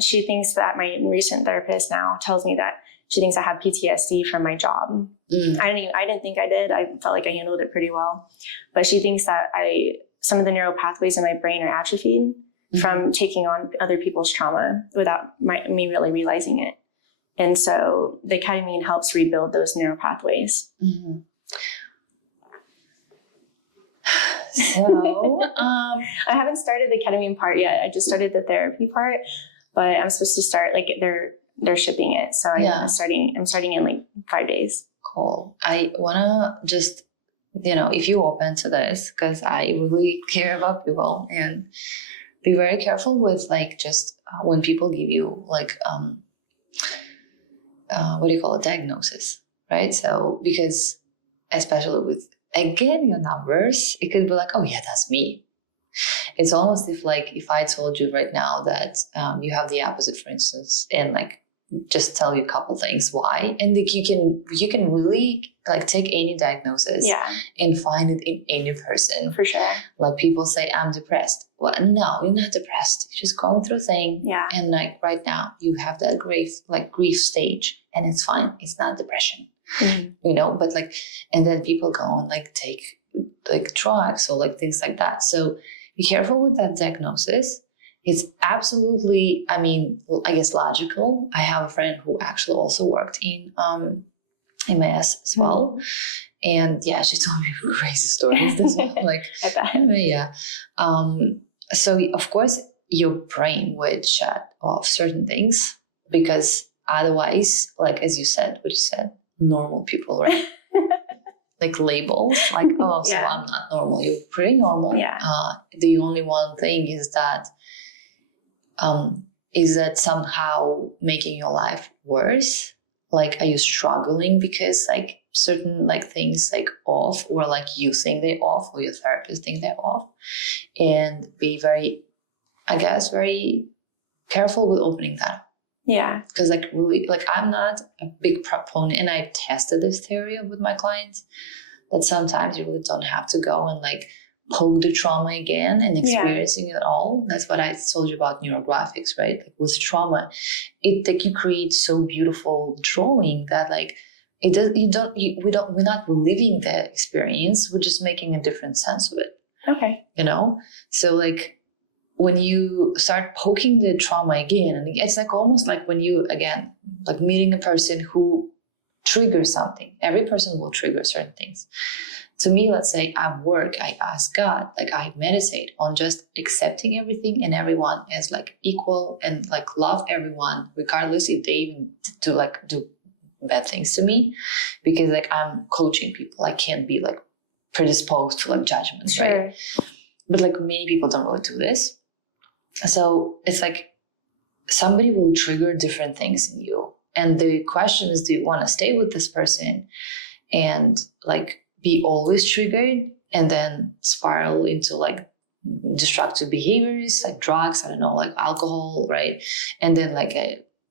she thinks that my recent therapist now tells me that she thinks I have PTSD from my job. I didn't think I did. I felt like I handled it pretty well. But she thinks that some of the neural pathways in my brain are atrophied from taking on other people's trauma without me really realizing it. And so the ketamine helps rebuild those neural pathways. So, I haven't started the ketamine part yet. I just started the therapy part, but I'm supposed to start, like, they're shipping it. So I'm starting in like 5 days. cool. I wanna just, if you're open to this, because I really care about people, and be very careful with like just when people give you like what do you call it, diagnosis, right? So because especially with again your numbers, it could be like, oh yeah, that's me. It's almost if I told you right now that you have the opposite, for instance, and like just tell you a couple things why, and like you can really like take any diagnosis and find it in any person. For sure. Like people say, I'm depressed. Well, no, you're not depressed. You're just going through a thing. Yeah. And like right now you have that grief stage, and it's fine. It's not depression. Mm-hmm. But like, and then people go and like take like drugs or like things like that. So be careful with that diagnosis. It's absolutely, I mean, I guess logical. I have a friend who actually also worked in MAS as well. And yeah, she told me crazy stories as well. Like, I bet. Yeah. So of course your brain would shut off certain things, because otherwise, like as you said, normal people, right? Like labels, like, oh, so I'm not normal. You're pretty normal. Yeah. The only one thing is that somehow making your life worse? Like, are you struggling because like certain like things like off, or like you think they're off, or your therapist think they're off? And be very, I guess, very careful with opening that up. Yeah. Because like really, like I'm not a big proponent, and I've tested this theory with my clients, that sometimes you really don't have to go and like poke the trauma again and experiencing it all. That's what I told you about neurographics, right? Like with trauma, it like you create so beautiful drawing that like it does. We're not reliving the experience. We're just making a different sense of it. Okay. So like, when you start poking the trauma again, and it's like almost like when you, again, like meeting a person who triggers something. Every person will trigger certain things. To me, let's say at work, I ask God, like I meditate on just accepting everything and everyone as like equal, and like love everyone, regardless if they even do bad things to me, because like I'm coaching people. I can't be like predisposed to like judgments, right? But like many people don't really do this. So it's like somebody will trigger different things in you. And the question is, do you want to stay with this person and like be always triggered and then spiral into like destructive behaviors, like drugs, I don't know, like alcohol, right? And then like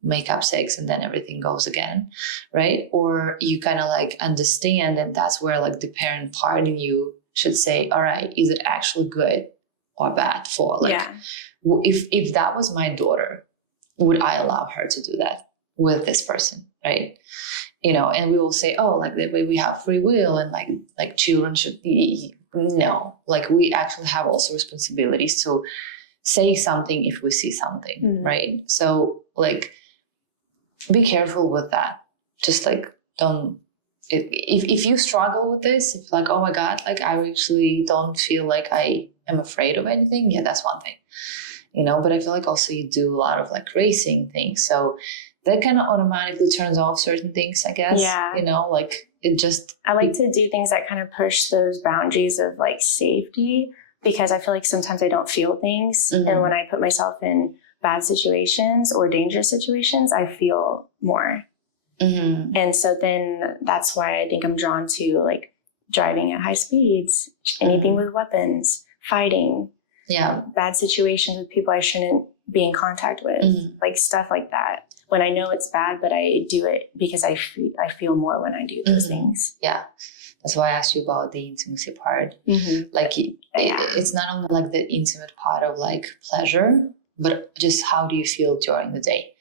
make up sex, and then everything goes again, right? Or you kind of like understand, and that's where like the parent part in you should say, all right, is it actually good or bad for like, if that was my daughter, would I allow her to do that with this person, right? And we will say, oh, like the way we have free will, and like children should be, no, like we actually have also responsibilities to say something if we see something, right? So like, be careful with that. Just like, don't, if you struggle with this, if like, oh my God, like I actually don't feel like I am afraid of anything, yeah, that's one thing. But I feel like also you do a lot of like racing things. So that kind of automatically turns off certain things, I guess. Yeah. Like it just... I like to do things that kind of push those boundaries of like safety, because I feel like sometimes I don't feel things. And when I put myself in bad situations or dangerous situations, I feel more. And so then that's why I think I'm drawn to like driving at high speeds, anything with weapons, fighting. Yeah. Bad situations with people I shouldn't be in contact with, like stuff like that. When I know it's bad, but I do it because I feel more when I do those things. Yeah. That's why I asked you about the intimacy part. Like it's not only like the intimate part of like pleasure, but just how do you feel during the day?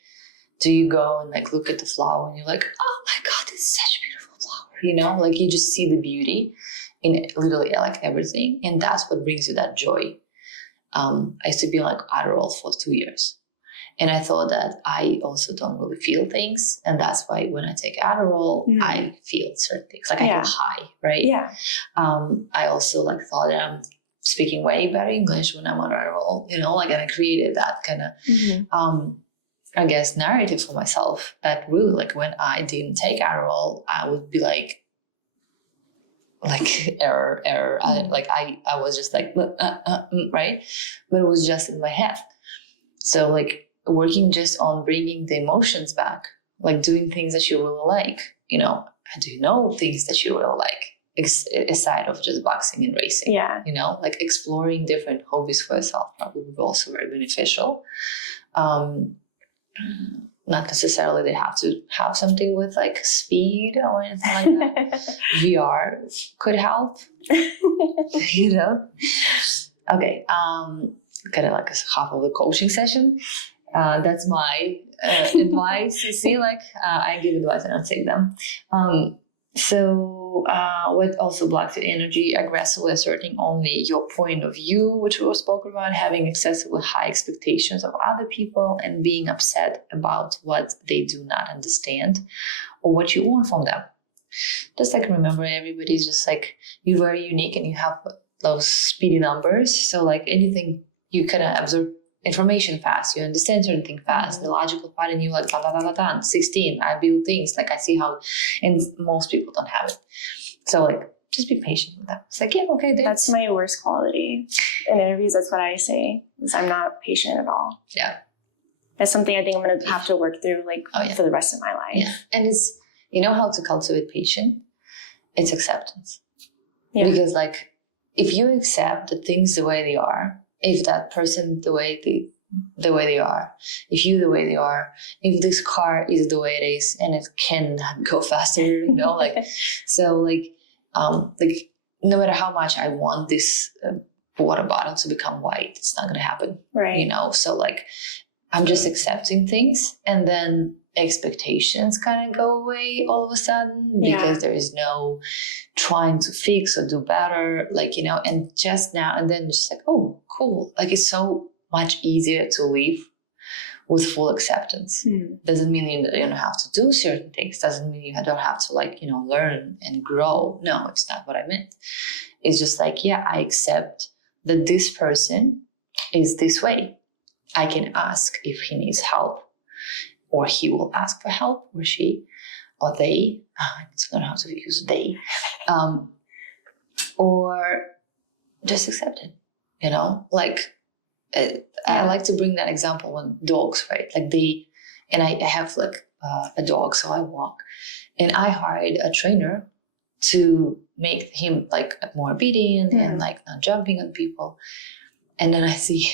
Do you go and like look at the flower and you're like, oh my God, it's such a beautiful flower, like you just see the beauty in literally like everything. And that's what brings you that joy. I used to be like Adderall for 2 years. And I thought that I also don't really feel things. And that's why when I take Adderall, I feel certain things. Like I feel high, right? Yeah. I also like thought that I'm speaking way better English when I'm on Adderall, you know, like, and I created that kind of, I guess, narrative for myself that really, like, when I didn't take Adderall, I would be like error. I was just like, right? But it was just in my head. So like working just on bringing the emotions back, like doing things that you really like, you know, do you know things that you really like aside of just boxing and racing? Yeah. You know, like exploring different hobbies for yourself probably would be also very beneficial. Not necessarily they have to have something with like speed or anything like that. VR could help, you know? Okay. Kind of like a half of the coaching session. That's my advice. You see, like I give advice and I don't take them. So what also blocks your energy? Aggressively asserting only your point of view, which we spoke about, having excessively high expectations of other people and being upset about what they do not understand or what you want from them. Just like remember, everybody's just like, you're very unique and you have those speedy numbers. So like anything, you kind of absorb information fast, you understand certain things fast. The logical part in you, like 16, I build things, like I see how, and most people don't have it. So like just be patient with them. It's like, yeah, okay, that's my worst quality in interviews. That's what I say, is I'm not patient at all. Yeah, that's something I think I'm gonna have to work through, like for the rest of my life. Yeah, and it's, you know how to cultivate patience? It's acceptance. Because like if you accept the things the way they are, if that person the way they are, if you the way they are, if this car is the way it is and it cannot go faster, you know, like, so like no matter how much I want this water bottle to become white, it's not going to happen. Right. You know, so like I'm just accepting things and then expectations kind of go away all of a sudden because there is no trying to fix or do better, like, you know, and just now and then just like, oh, cool. Like it's so much easier to live with full acceptance. Doesn't mean you don't have to do certain things. Doesn't mean you don't have to, like, you know, learn and grow. No, it's not what I meant. It's just like, yeah, I accept that this person is this way. I can ask if he needs help, or he will ask for help, or she, or they. I need to learn how to use they. Or just accept it, you know? Like, I like to bring that example when dogs, right? Like and I have like a dog, so I walk. And I hired a trainer to make him like more obedient and like not jumping on people. And then I see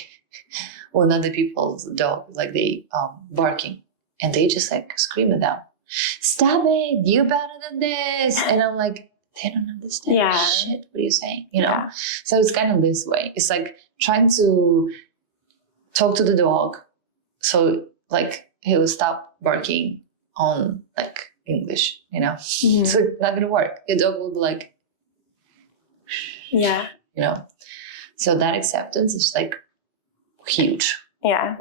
one other people's dog, like they barking, and they just like scream at them, "Stop it! You're better than this!" And I'm like, they don't understand shit. What are you saying? You know? So it's kind of this way. It's like trying to talk to the dog, so like he will stop barking on like English. You know, so it's not gonna work. Your dog will be like, you know. So that acceptance is like huge. Yeah,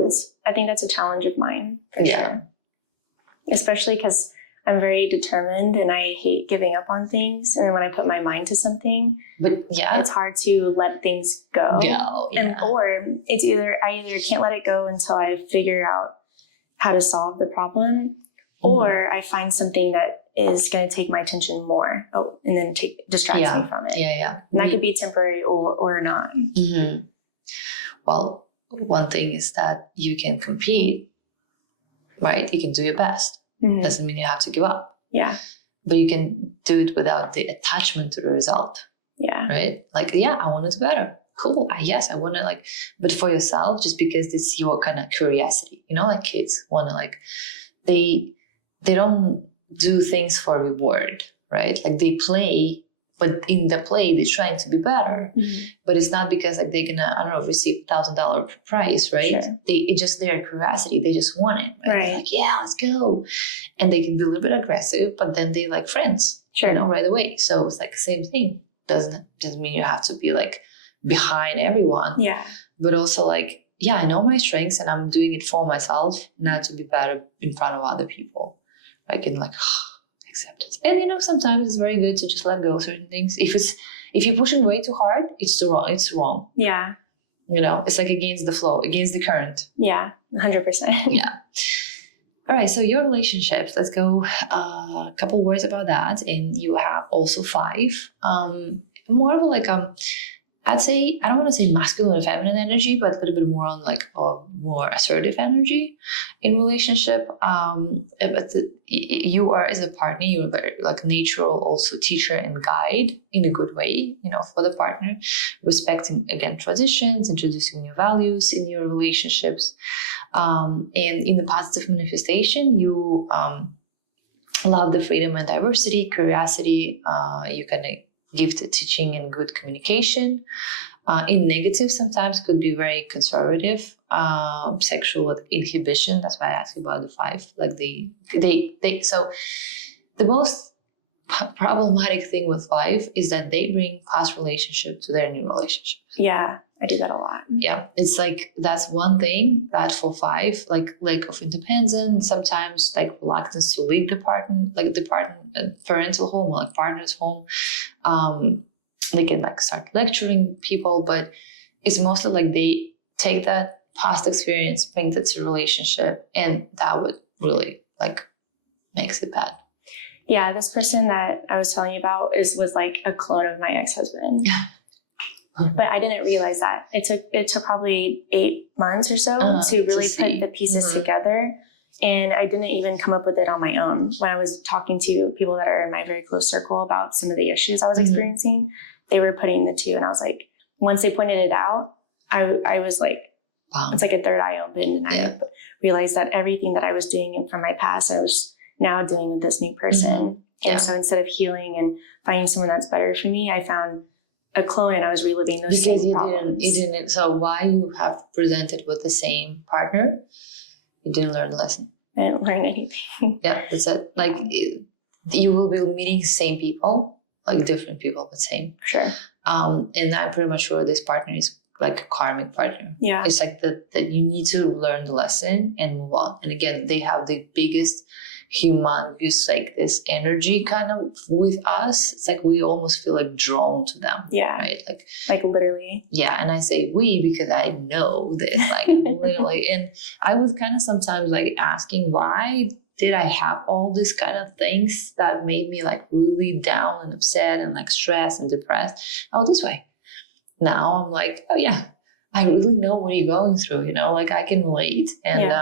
I think that's a challenge of mine for sure. Especially because I'm very determined and I hate giving up on things. And then when I put my mind to something, it's hard to let things go. Or it's I either can't let it go until I figure out how to solve the problem, or I find something that is going to take my attention more, and then distracts me from it. And that could be temporary or not. Well, one thing is that you can compete, right? You can do your best. Doesn't mean you have to give up. But you can do it without the attachment to the result. Right? Like, I want to do better. Cool. Yes, I want to, like, but for yourself, just because it's your kind of curiosity, you know, like kids want to, like, they don't do things for reward, right? Like they play, but in the play, they're trying to be better. But it's not because like they're gonna, I don't know, receive $1,000 prize, right? It's just their curiosity. They just want it, right? They're like, yeah, let's go. And they can be a little bit aggressive, but then they like friends, you know, right away. So it's like the same thing. Doesn't mean you have to be like behind everyone. But also like yeah, I know my strengths and I'm doing it for myself, not to be better in front of other people. Like in like acceptance. And sometimes it's very good to just let go of certain things. If you're pushing way too hard, it's too wrong. It's wrong. Yeah. It's like against the flow, against the current. Yeah, 100%. Yeah. All right, so your relationships, let's go a couple words about that. And you have also 5. More of a like, I'd say, I don't want to say masculine and feminine energy, but a little bit more on like a more assertive energy in relationship. But you are, as a partner, you're very like natural also teacher and guide in a good way, for the partner, respecting, again, traditions, introducing new values in your relationships. And in the positive manifestation, you love the freedom and diversity, curiosity. You can gift teaching and good communication. In negative, sometimes could be very conservative, sexual inhibition. That's why I asked you about the 5. Like so the most problematic thing with 5 is that they bring past relationship to their new relationship. Yeah, I do that a lot. Yeah, it's like that's one thing that for 5, like lack of independence, sometimes like reluctance to leave the partner, like the partner, parental home, or like partner's home. They can like start lecturing people, but it's mostly like they take that past experience, bring that to relationship, and that would really like makes it bad. Yeah, this person that I was telling you about was like a clone of my ex-husband. Yeah. But I didn't realize that. It took probably 8 months or so to really put the pieces together. And I didn't even come up with it on my own. When I was talking to people that are in my very close circle about some of the issues I was experiencing, they were putting the 2. And I was like, once they pointed it out, I was like, wow. It's like a third eye opened. And I realized that everything that I was doing from my past, I was now doing with this new person. And so instead of healing and finding someone that's better for me, I found a clone and I was reliving those same problems. You didn't. So why you have presented with the same partner? You didn't learn the lesson. I didn't learn anything. Yeah, that's it. Like you will be meeting same people, like different people, but same. Sure. And I'm pretty much sure this partner is like a karmic partner. Yeah. It's like that you need to learn the lesson and move on. And again, they have the biggest humongous like this energy kind of with us. It's like we almost feel like drawn to them. Yeah. Right. Like literally. Yeah. And I say we because I know this, like literally. And I was kind of sometimes like asking, why did I have all these kind of things that made me like really down and upset and like stressed and depressed? Oh, this way. Now I'm like, oh yeah, I really know what you're going through, like I can relate and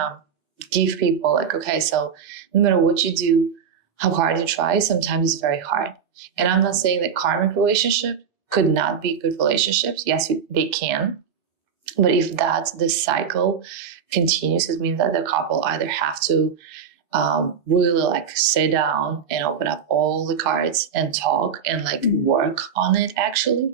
give people like, okay, so no matter what you do, how hard you try, sometimes it's very hard. And I'm not saying that karmic relationship could not be good relationships. Yes, they can. But if that's the cycle continues, it means that the couple either have to really like sit down and open up all the cards and talk and like work on it actually.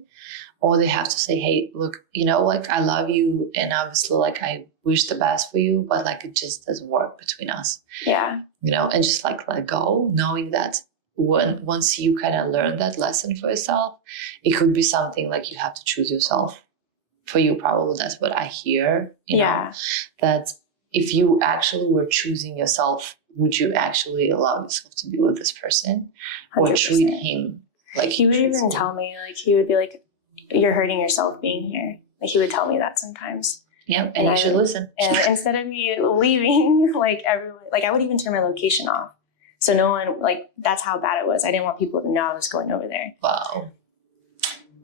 Or they have to say, hey, look, like I love you and obviously like I wish the best for you, but like it just doesn't work between us. Yeah. And just like let go, knowing that once you kind of learn that lesson for yourself, it could be something like you have to choose yourself. For you, probably that's what I hear, you know, that if you actually were choosing yourself, would you actually allow yourself to be with this person 100%. Or treat him like he would even tell me, like he would be like, you're hurting yourself being here. Like he would tell me that sometimes. Yeah, and you should listen. And instead of me leaving, like everyone, like I would even turn my location off. So no one, like that's how bad it was. I didn't want people to know I was going over there. Wow.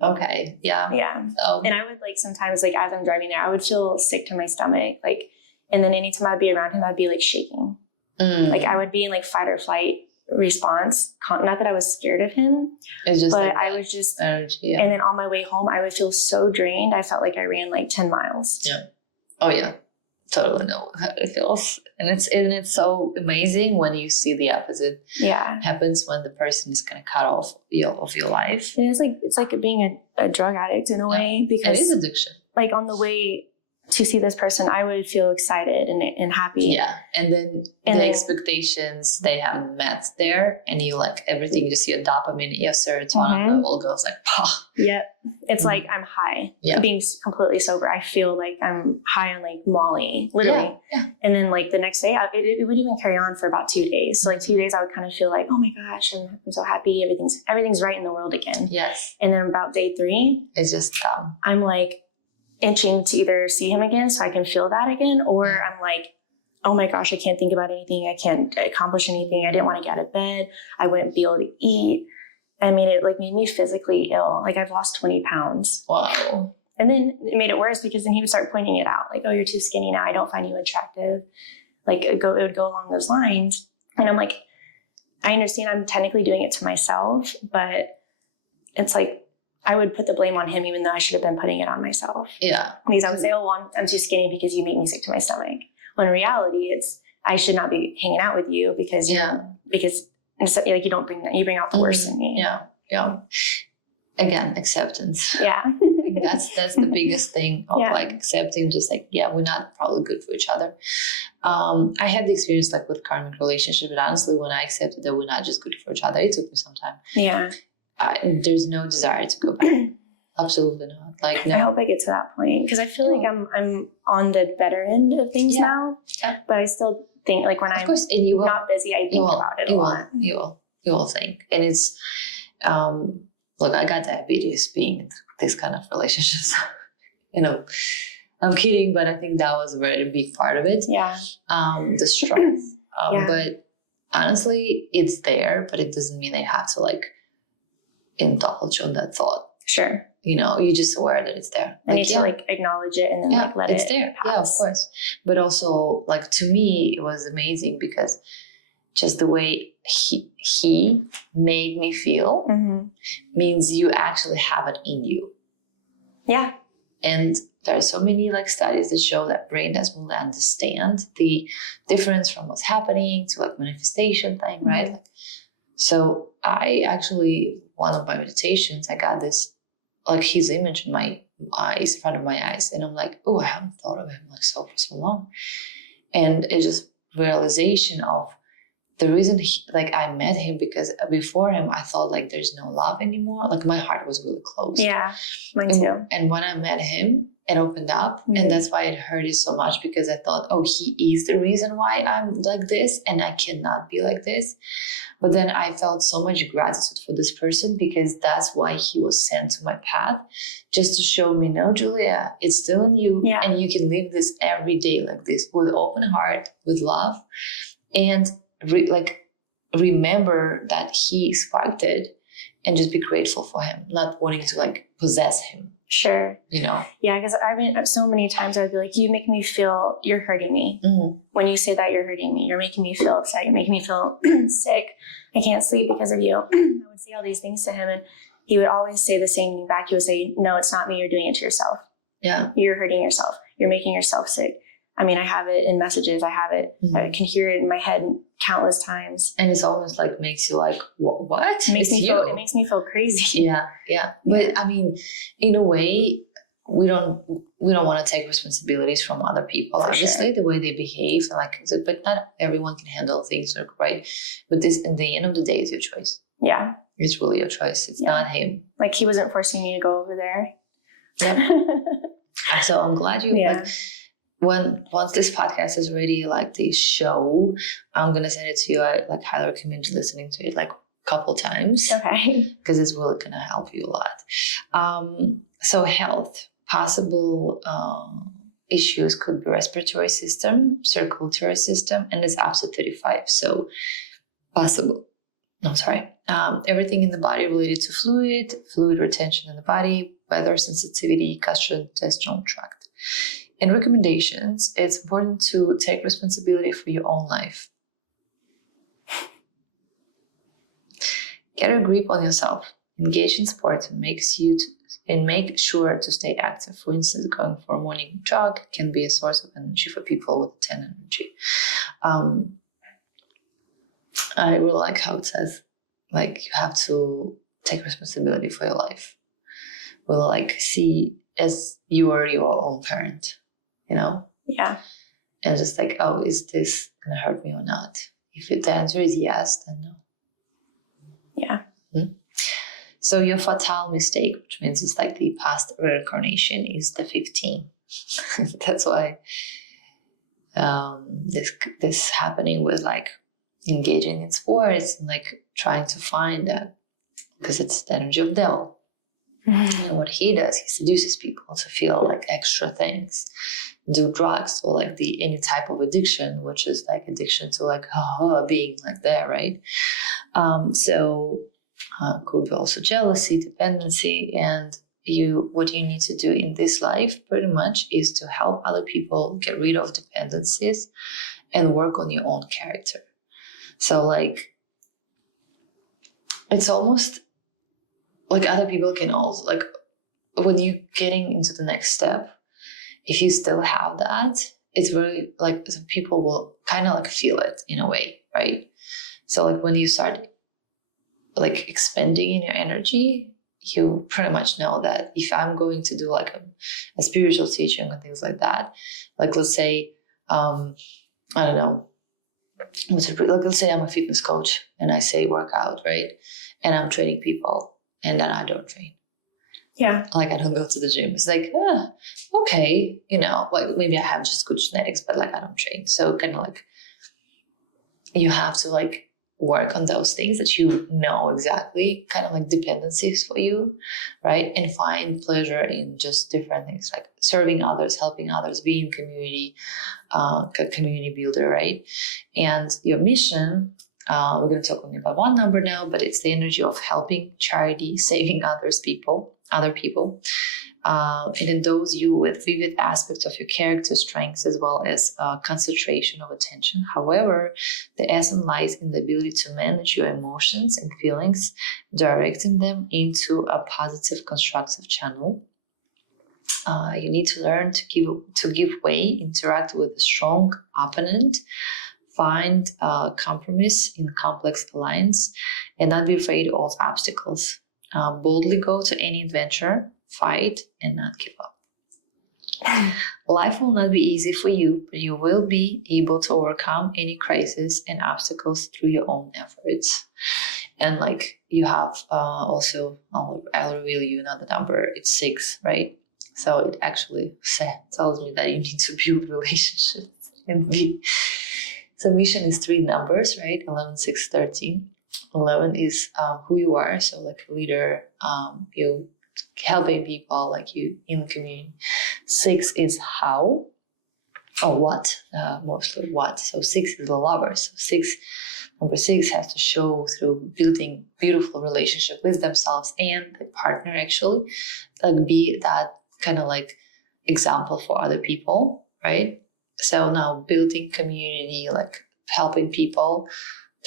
Okay. Yeah. Yeah. And I would like sometimes like as I'm driving there, I would feel sick to my stomach. Like, and then anytime I'd be around him, I'd be like shaking. Like I would be in like fight or flight response. Not that I was scared of him, it's just but like I was just energy, and then on my way home I would feel so drained. I felt like I ran like 10 miles. Yeah. Oh yeah, totally know how it feels. And it's so amazing when you see the opposite happens, when the person is kind of cut off of your life. And it's like being a drug addict in a way, because it is addiction. Like on the way to see this person, I would feel excited and happy. Yeah. And then the expectations they haven't met there, and you like everything, you just see your dopamine, your serotonin level goes like, pah. Yep. It's like I'm high. Yeah. Being completely sober, I feel like I'm high on like Molly, literally. Yeah. And then like the next day, it would even carry on for about 2 days. So like 2 days, I would kind of feel like, oh my gosh, I'm so happy. Everything's right in the world again. Yes. And then about day 3, it's just I'm like itching to either see him again so I can feel that again, or I'm like, oh my gosh, I can't think about anything. I can't accomplish anything. I didn't want to get out of bed. I wouldn't be able to eat. I mean, it like made me physically ill. Like I've lost 20 pounds. Wow. And then it made it worse because then he would start pointing it out. Like, oh, you're too skinny now. I don't find you attractive. Like it would go along those lines. And I'm like, I understand I'm technically doing it to myself, but it's like, I would put the blame on him, even though I should have been putting it on myself. Yeah. Because I would say, oh, well, I'm too skinny because you make me sick to my stomach. When in reality, it's, I should not be hanging out with you because, instead, like you don't bring that, you bring out the worst in me. Yeah. Yeah. Again, acceptance. Yeah. that's the biggest thing of like accepting, just like, we're not probably good for each other. I had the experience like with karmic relationship, but honestly, when I accepted that we're not just good for each other, it took me some time. Yeah. There's no desire to go back. Absolutely not. Like, no. I hope I get to that point because I feel like I'm on the better end of things now. Yeah. But I still think like when I'm not busy, I think about it a lot. You will think, and it's look, I got diabetes being in this kind of relationships. I'm kidding, but I think that was a very big part of it. Yeah. The stress. But honestly, it's there, but it doesn't mean I have to like indulge on that thought. Sure. You're just aware that it's there. I need to like acknowledge it and then like let it's it there. pass. Yeah, of course. But also like to me, it was amazing because just the way he made me feel means you actually have it in you. Yeah. And there are so many like studies that show that brain doesn't really understand the difference from what's happening to like manifestation thing, right? Like, so I actually, one of my meditations, I got this, like his image in my eyes, in front of my eyes. And I'm like, oh, I haven't thought of him like so for so long. And it's just realization of the reason I met him, because before him, I thought like there's no love anymore. Like my heart was really closed. Yeah, mine too. And when I met him, it opened up. And that's why it hurted so much, because I thought, oh, he is the reason why I'm like this and I cannot be like this. But then I felt so much gratitude for this person, because that's why he was sent to my path, just to show me, no, Julia, it's still in you. Yeah. And you can live this every day like this, with open heart, with love. And remember that he sparked it, and just be grateful for him, not wanting to like possess him. Sure. Yeah, because I mean, so many times I'd be like, you make me feel you're hurting me. When you say that, you're hurting me. You're making me feel upset. You're making me feel sick. I can't sleep because of you. I would say all these things to him, and he would always say the same thing back. He would say, no, it's not me. You're doing it to yourself. Yeah. You're hurting yourself. You're making yourself sick. I mean, I have it in messages. I have it. I can hear it in my head countless times. And it's almost like makes you like, what? It makes me feel crazy. Yeah. But I mean, in a way, we don't want to take responsibilities from other people. Obviously, the way they behave, but not everyone can handle things right. But this, in the end of the day, is your choice. Yeah. It's really your choice. It's not him. Like he wasn't forcing me to go over there. Yeah. So I'm glad you. Yeah. Once this podcast is ready, like the show, I'm gonna send it to you. I highly recommend you listening to it like a couple times. Okay. Because it's really gonna help you a lot. So health, possible issues could be respiratory system, circulatory system, and it's up to 35. So possible. I'm sorry. Everything in the body related to fluid retention in the body, weather sensitivity, gastrointestinal tract. In recommendations, it's important to take responsibility for your own life. Get a grip on yourself. Engage in sports and make sure to stay active. For instance, going for a morning jog can be a source of energy for people with 10 energy. I really like how it says, like, you have to take responsibility for your life. Well, like, see as you are your own parent. you know? Yeah. And just like, oh, is this going to hurt me or not? If the answer is yes, then no. Yeah. So your fatal mistake, which means it's like the past reincarnation, is the 15. That's why this happening with like engaging in sports and like trying to find that, because it's the energy of devil. And what he does, he seduces people to feel like extra things, do drugs, or like any type of addiction, which is like addiction to like being like there, right? So could be also jealousy, dependency, and what you need to do in this life pretty much is to help other people get rid of dependencies and work on your own character. So like it's almost like other people can also, like when you're getting into the next step, if you still have that, it's really like some people will kind of like feel it in a way, right? So like when you start like expanding in your energy, you pretty much know that if I'm going to do like a spiritual teaching and things like that, like let's say, I don't know, like let's say I'm a fitness coach and I say workout, right? And I'm training people and then I don't train. Yeah. Like I don't go to the gym. It's like, okay, you know, like maybe I have just good genetics, but like I don't train. So kind of like you have to like work on those things that you know exactly, kind of like dependencies for you, right? And find pleasure in just different things like serving others, helping others, being community, community builder, right? And your mission, we're going to talk only about one number now, but it's the energy of helping, charity, saving other people. It endows you with vivid aspects of your character strengths as well as concentration of attention. However, the essence lies in the ability to manage your emotions and feelings, directing them into a positive, constructive channel. You need to learn to give way, interact with a strong opponent, find compromise in complex alliance, and not be afraid of obstacles. Boldly go to any adventure, fight, and not give up. Life will not be easy for you, but you will be able to overcome any crisis and obstacles through your own efforts. And like you have also, I'll reveal you another number, it's 6, right? So it actually tells me that you need to build relationships and be. So mission is 3 numbers, right? 11, 6, 13. 11 is who you are, so like a leader, you helping people, like you in the community. 6 is how or what, mostly what. So 6 is the lover. So number 6 has to show through building beautiful relationship with themselves and the partner, actually, like be that kind of like example for other people, right? So now building community, like helping people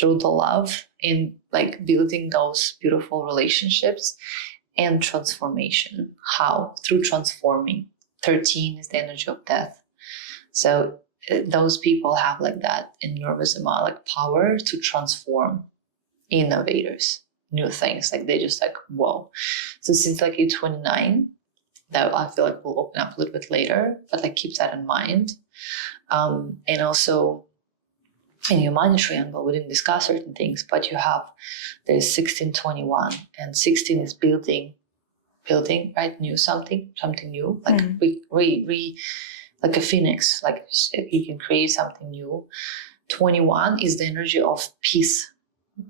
through the love and like building those beautiful relationships and transformation. How? Through transforming. 13 is the energy of death. So those people have like that enormous amount, like power to transform, innovators, new things. Like they just like, whoa. So since like you're 29, that I feel like we'll open up a little bit later, but like keep that in mind. And also in your money triangle, we didn't discuss certain things, but there's 16, 21, and 16 is building, right? Something new, like like a phoenix, like you can create something new. 21 is the energy of peace,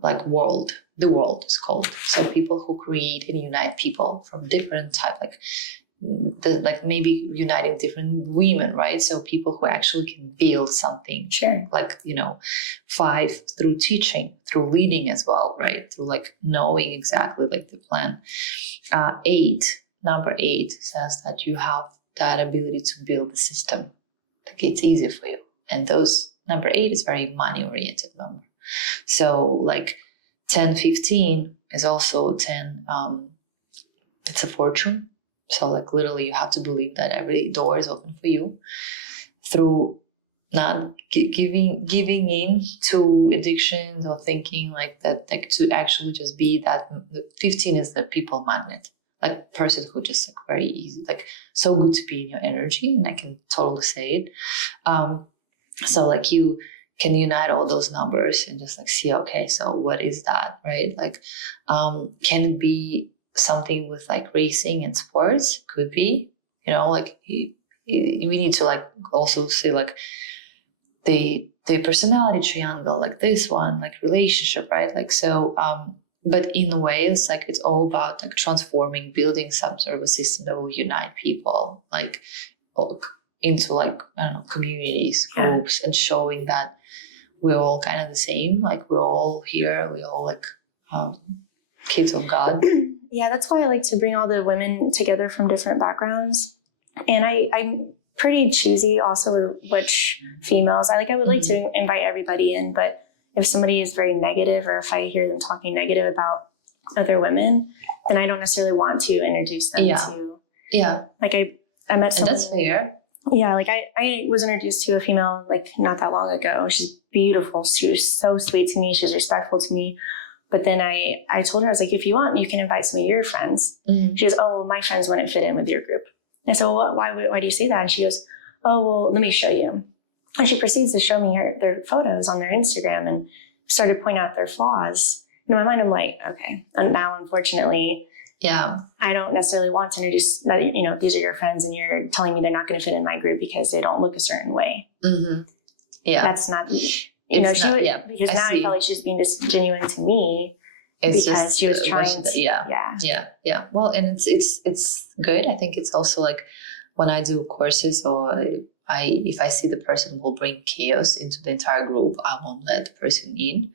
like the world is called. So people who create and unite people from different type, like maybe uniting different women, right? So people who actually can build something. Sure. Like, 5 through teaching, through leading as well, right? Through like knowing exactly like the plan. 8, number 8 says that you have that ability to build the system. Like it's easy for you. And number 8 is very money oriented number. So like 10, 15 is also 10. It's a fortune. So like literally you have to believe that every door is open for you through not giving in to addictions or thinking like that, like to actually just be that. 15 is the people magnet. like person who just like very easy, like so good to be in your energy, and I can totally say it. So like you can unite all those numbers and just like see, okay, so what is that, right? Like, can it be something with like racing and sports? Could be, you know, like we need to like also see like the personality triangle, like this one, like relationship, right? Like, so, but in a way, it's like, it's all about like transforming, building some sort of a system that will unite people, like into like, I don't know, communities, groups, and showing that we're all kind of the same. Like we're all here. We're all like kids of God. Yeah, that's why I like to bring all the women together from different backgrounds. And I'm pretty choosy also with which females. I would like to invite everybody in, but if somebody is very negative, or if I hear them talking negative about other women, then I don't necessarily want to introduce them to. Yeah. Like I met someone. And that's fair. Yeah, like I was introduced to a female like not that long ago. She's beautiful. She was so sweet to me. She was respectful to me. But then I told her, I was like, if you want, you can invite some of your friends. She goes, oh, well, my friends wouldn't fit in with your group. And I said, well, why do you say that? And she goes, oh, well, let me show you. And she proceeds to show me their photos on their Instagram and started pointing out their flaws. And in my mind, I'm like, okay. And now, unfortunately, I don't necessarily want to introduce that, you know, these are your friends and you're telling me they're not going to fit in my group because they don't look a certain way. Yeah. That's not, you know, she would, because now I felt like she was being disingenuous to me. It's because just, she was trying to, Well, and it's good. I think it's also like when I do courses, or if I see the person will bring chaos into the entire group, I won't let the person in.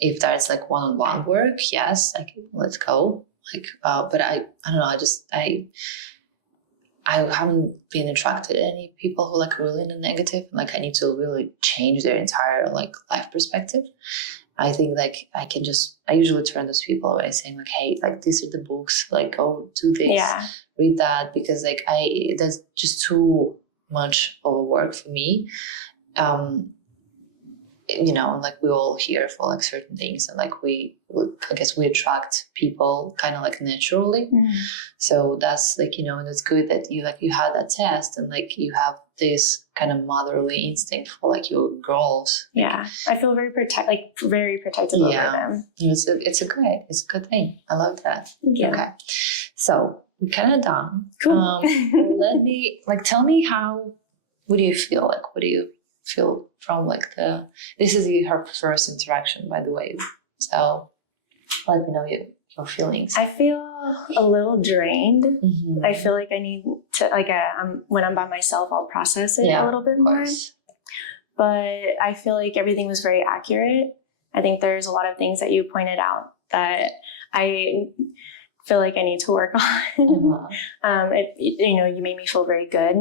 If that's like one-on-one work, yes, like let's go. Like, but I don't know. I haven't been attracted to any people who like really in the negative. Like I need to really change their entire like life perspective. I think like I usually turn those people away saying like, hey, like these are the books, like go do this, read that, because like that's just too much of a work for me. You know, like we're all here for like certain things, and like I guess we attract people kind of like naturally. So that's like, you know, and it's good that you had that test and like you have this kind of motherly instinct for like your girls. Yeah, I feel very protective over them. It's a good thing. I love that. Yeah. Okay, so we're kind of done. Cool. Tell me what do you feel like? What do you feel from like this is her first interaction, by the way, so let me know your feelings. I feel a little drained. I feel like I need to when I'm by myself, I'll process it a little bit more, but I feel like everything was very accurate. I think there's a lot of things that you pointed out that I feel like I need to work on. You know, you made me feel very good.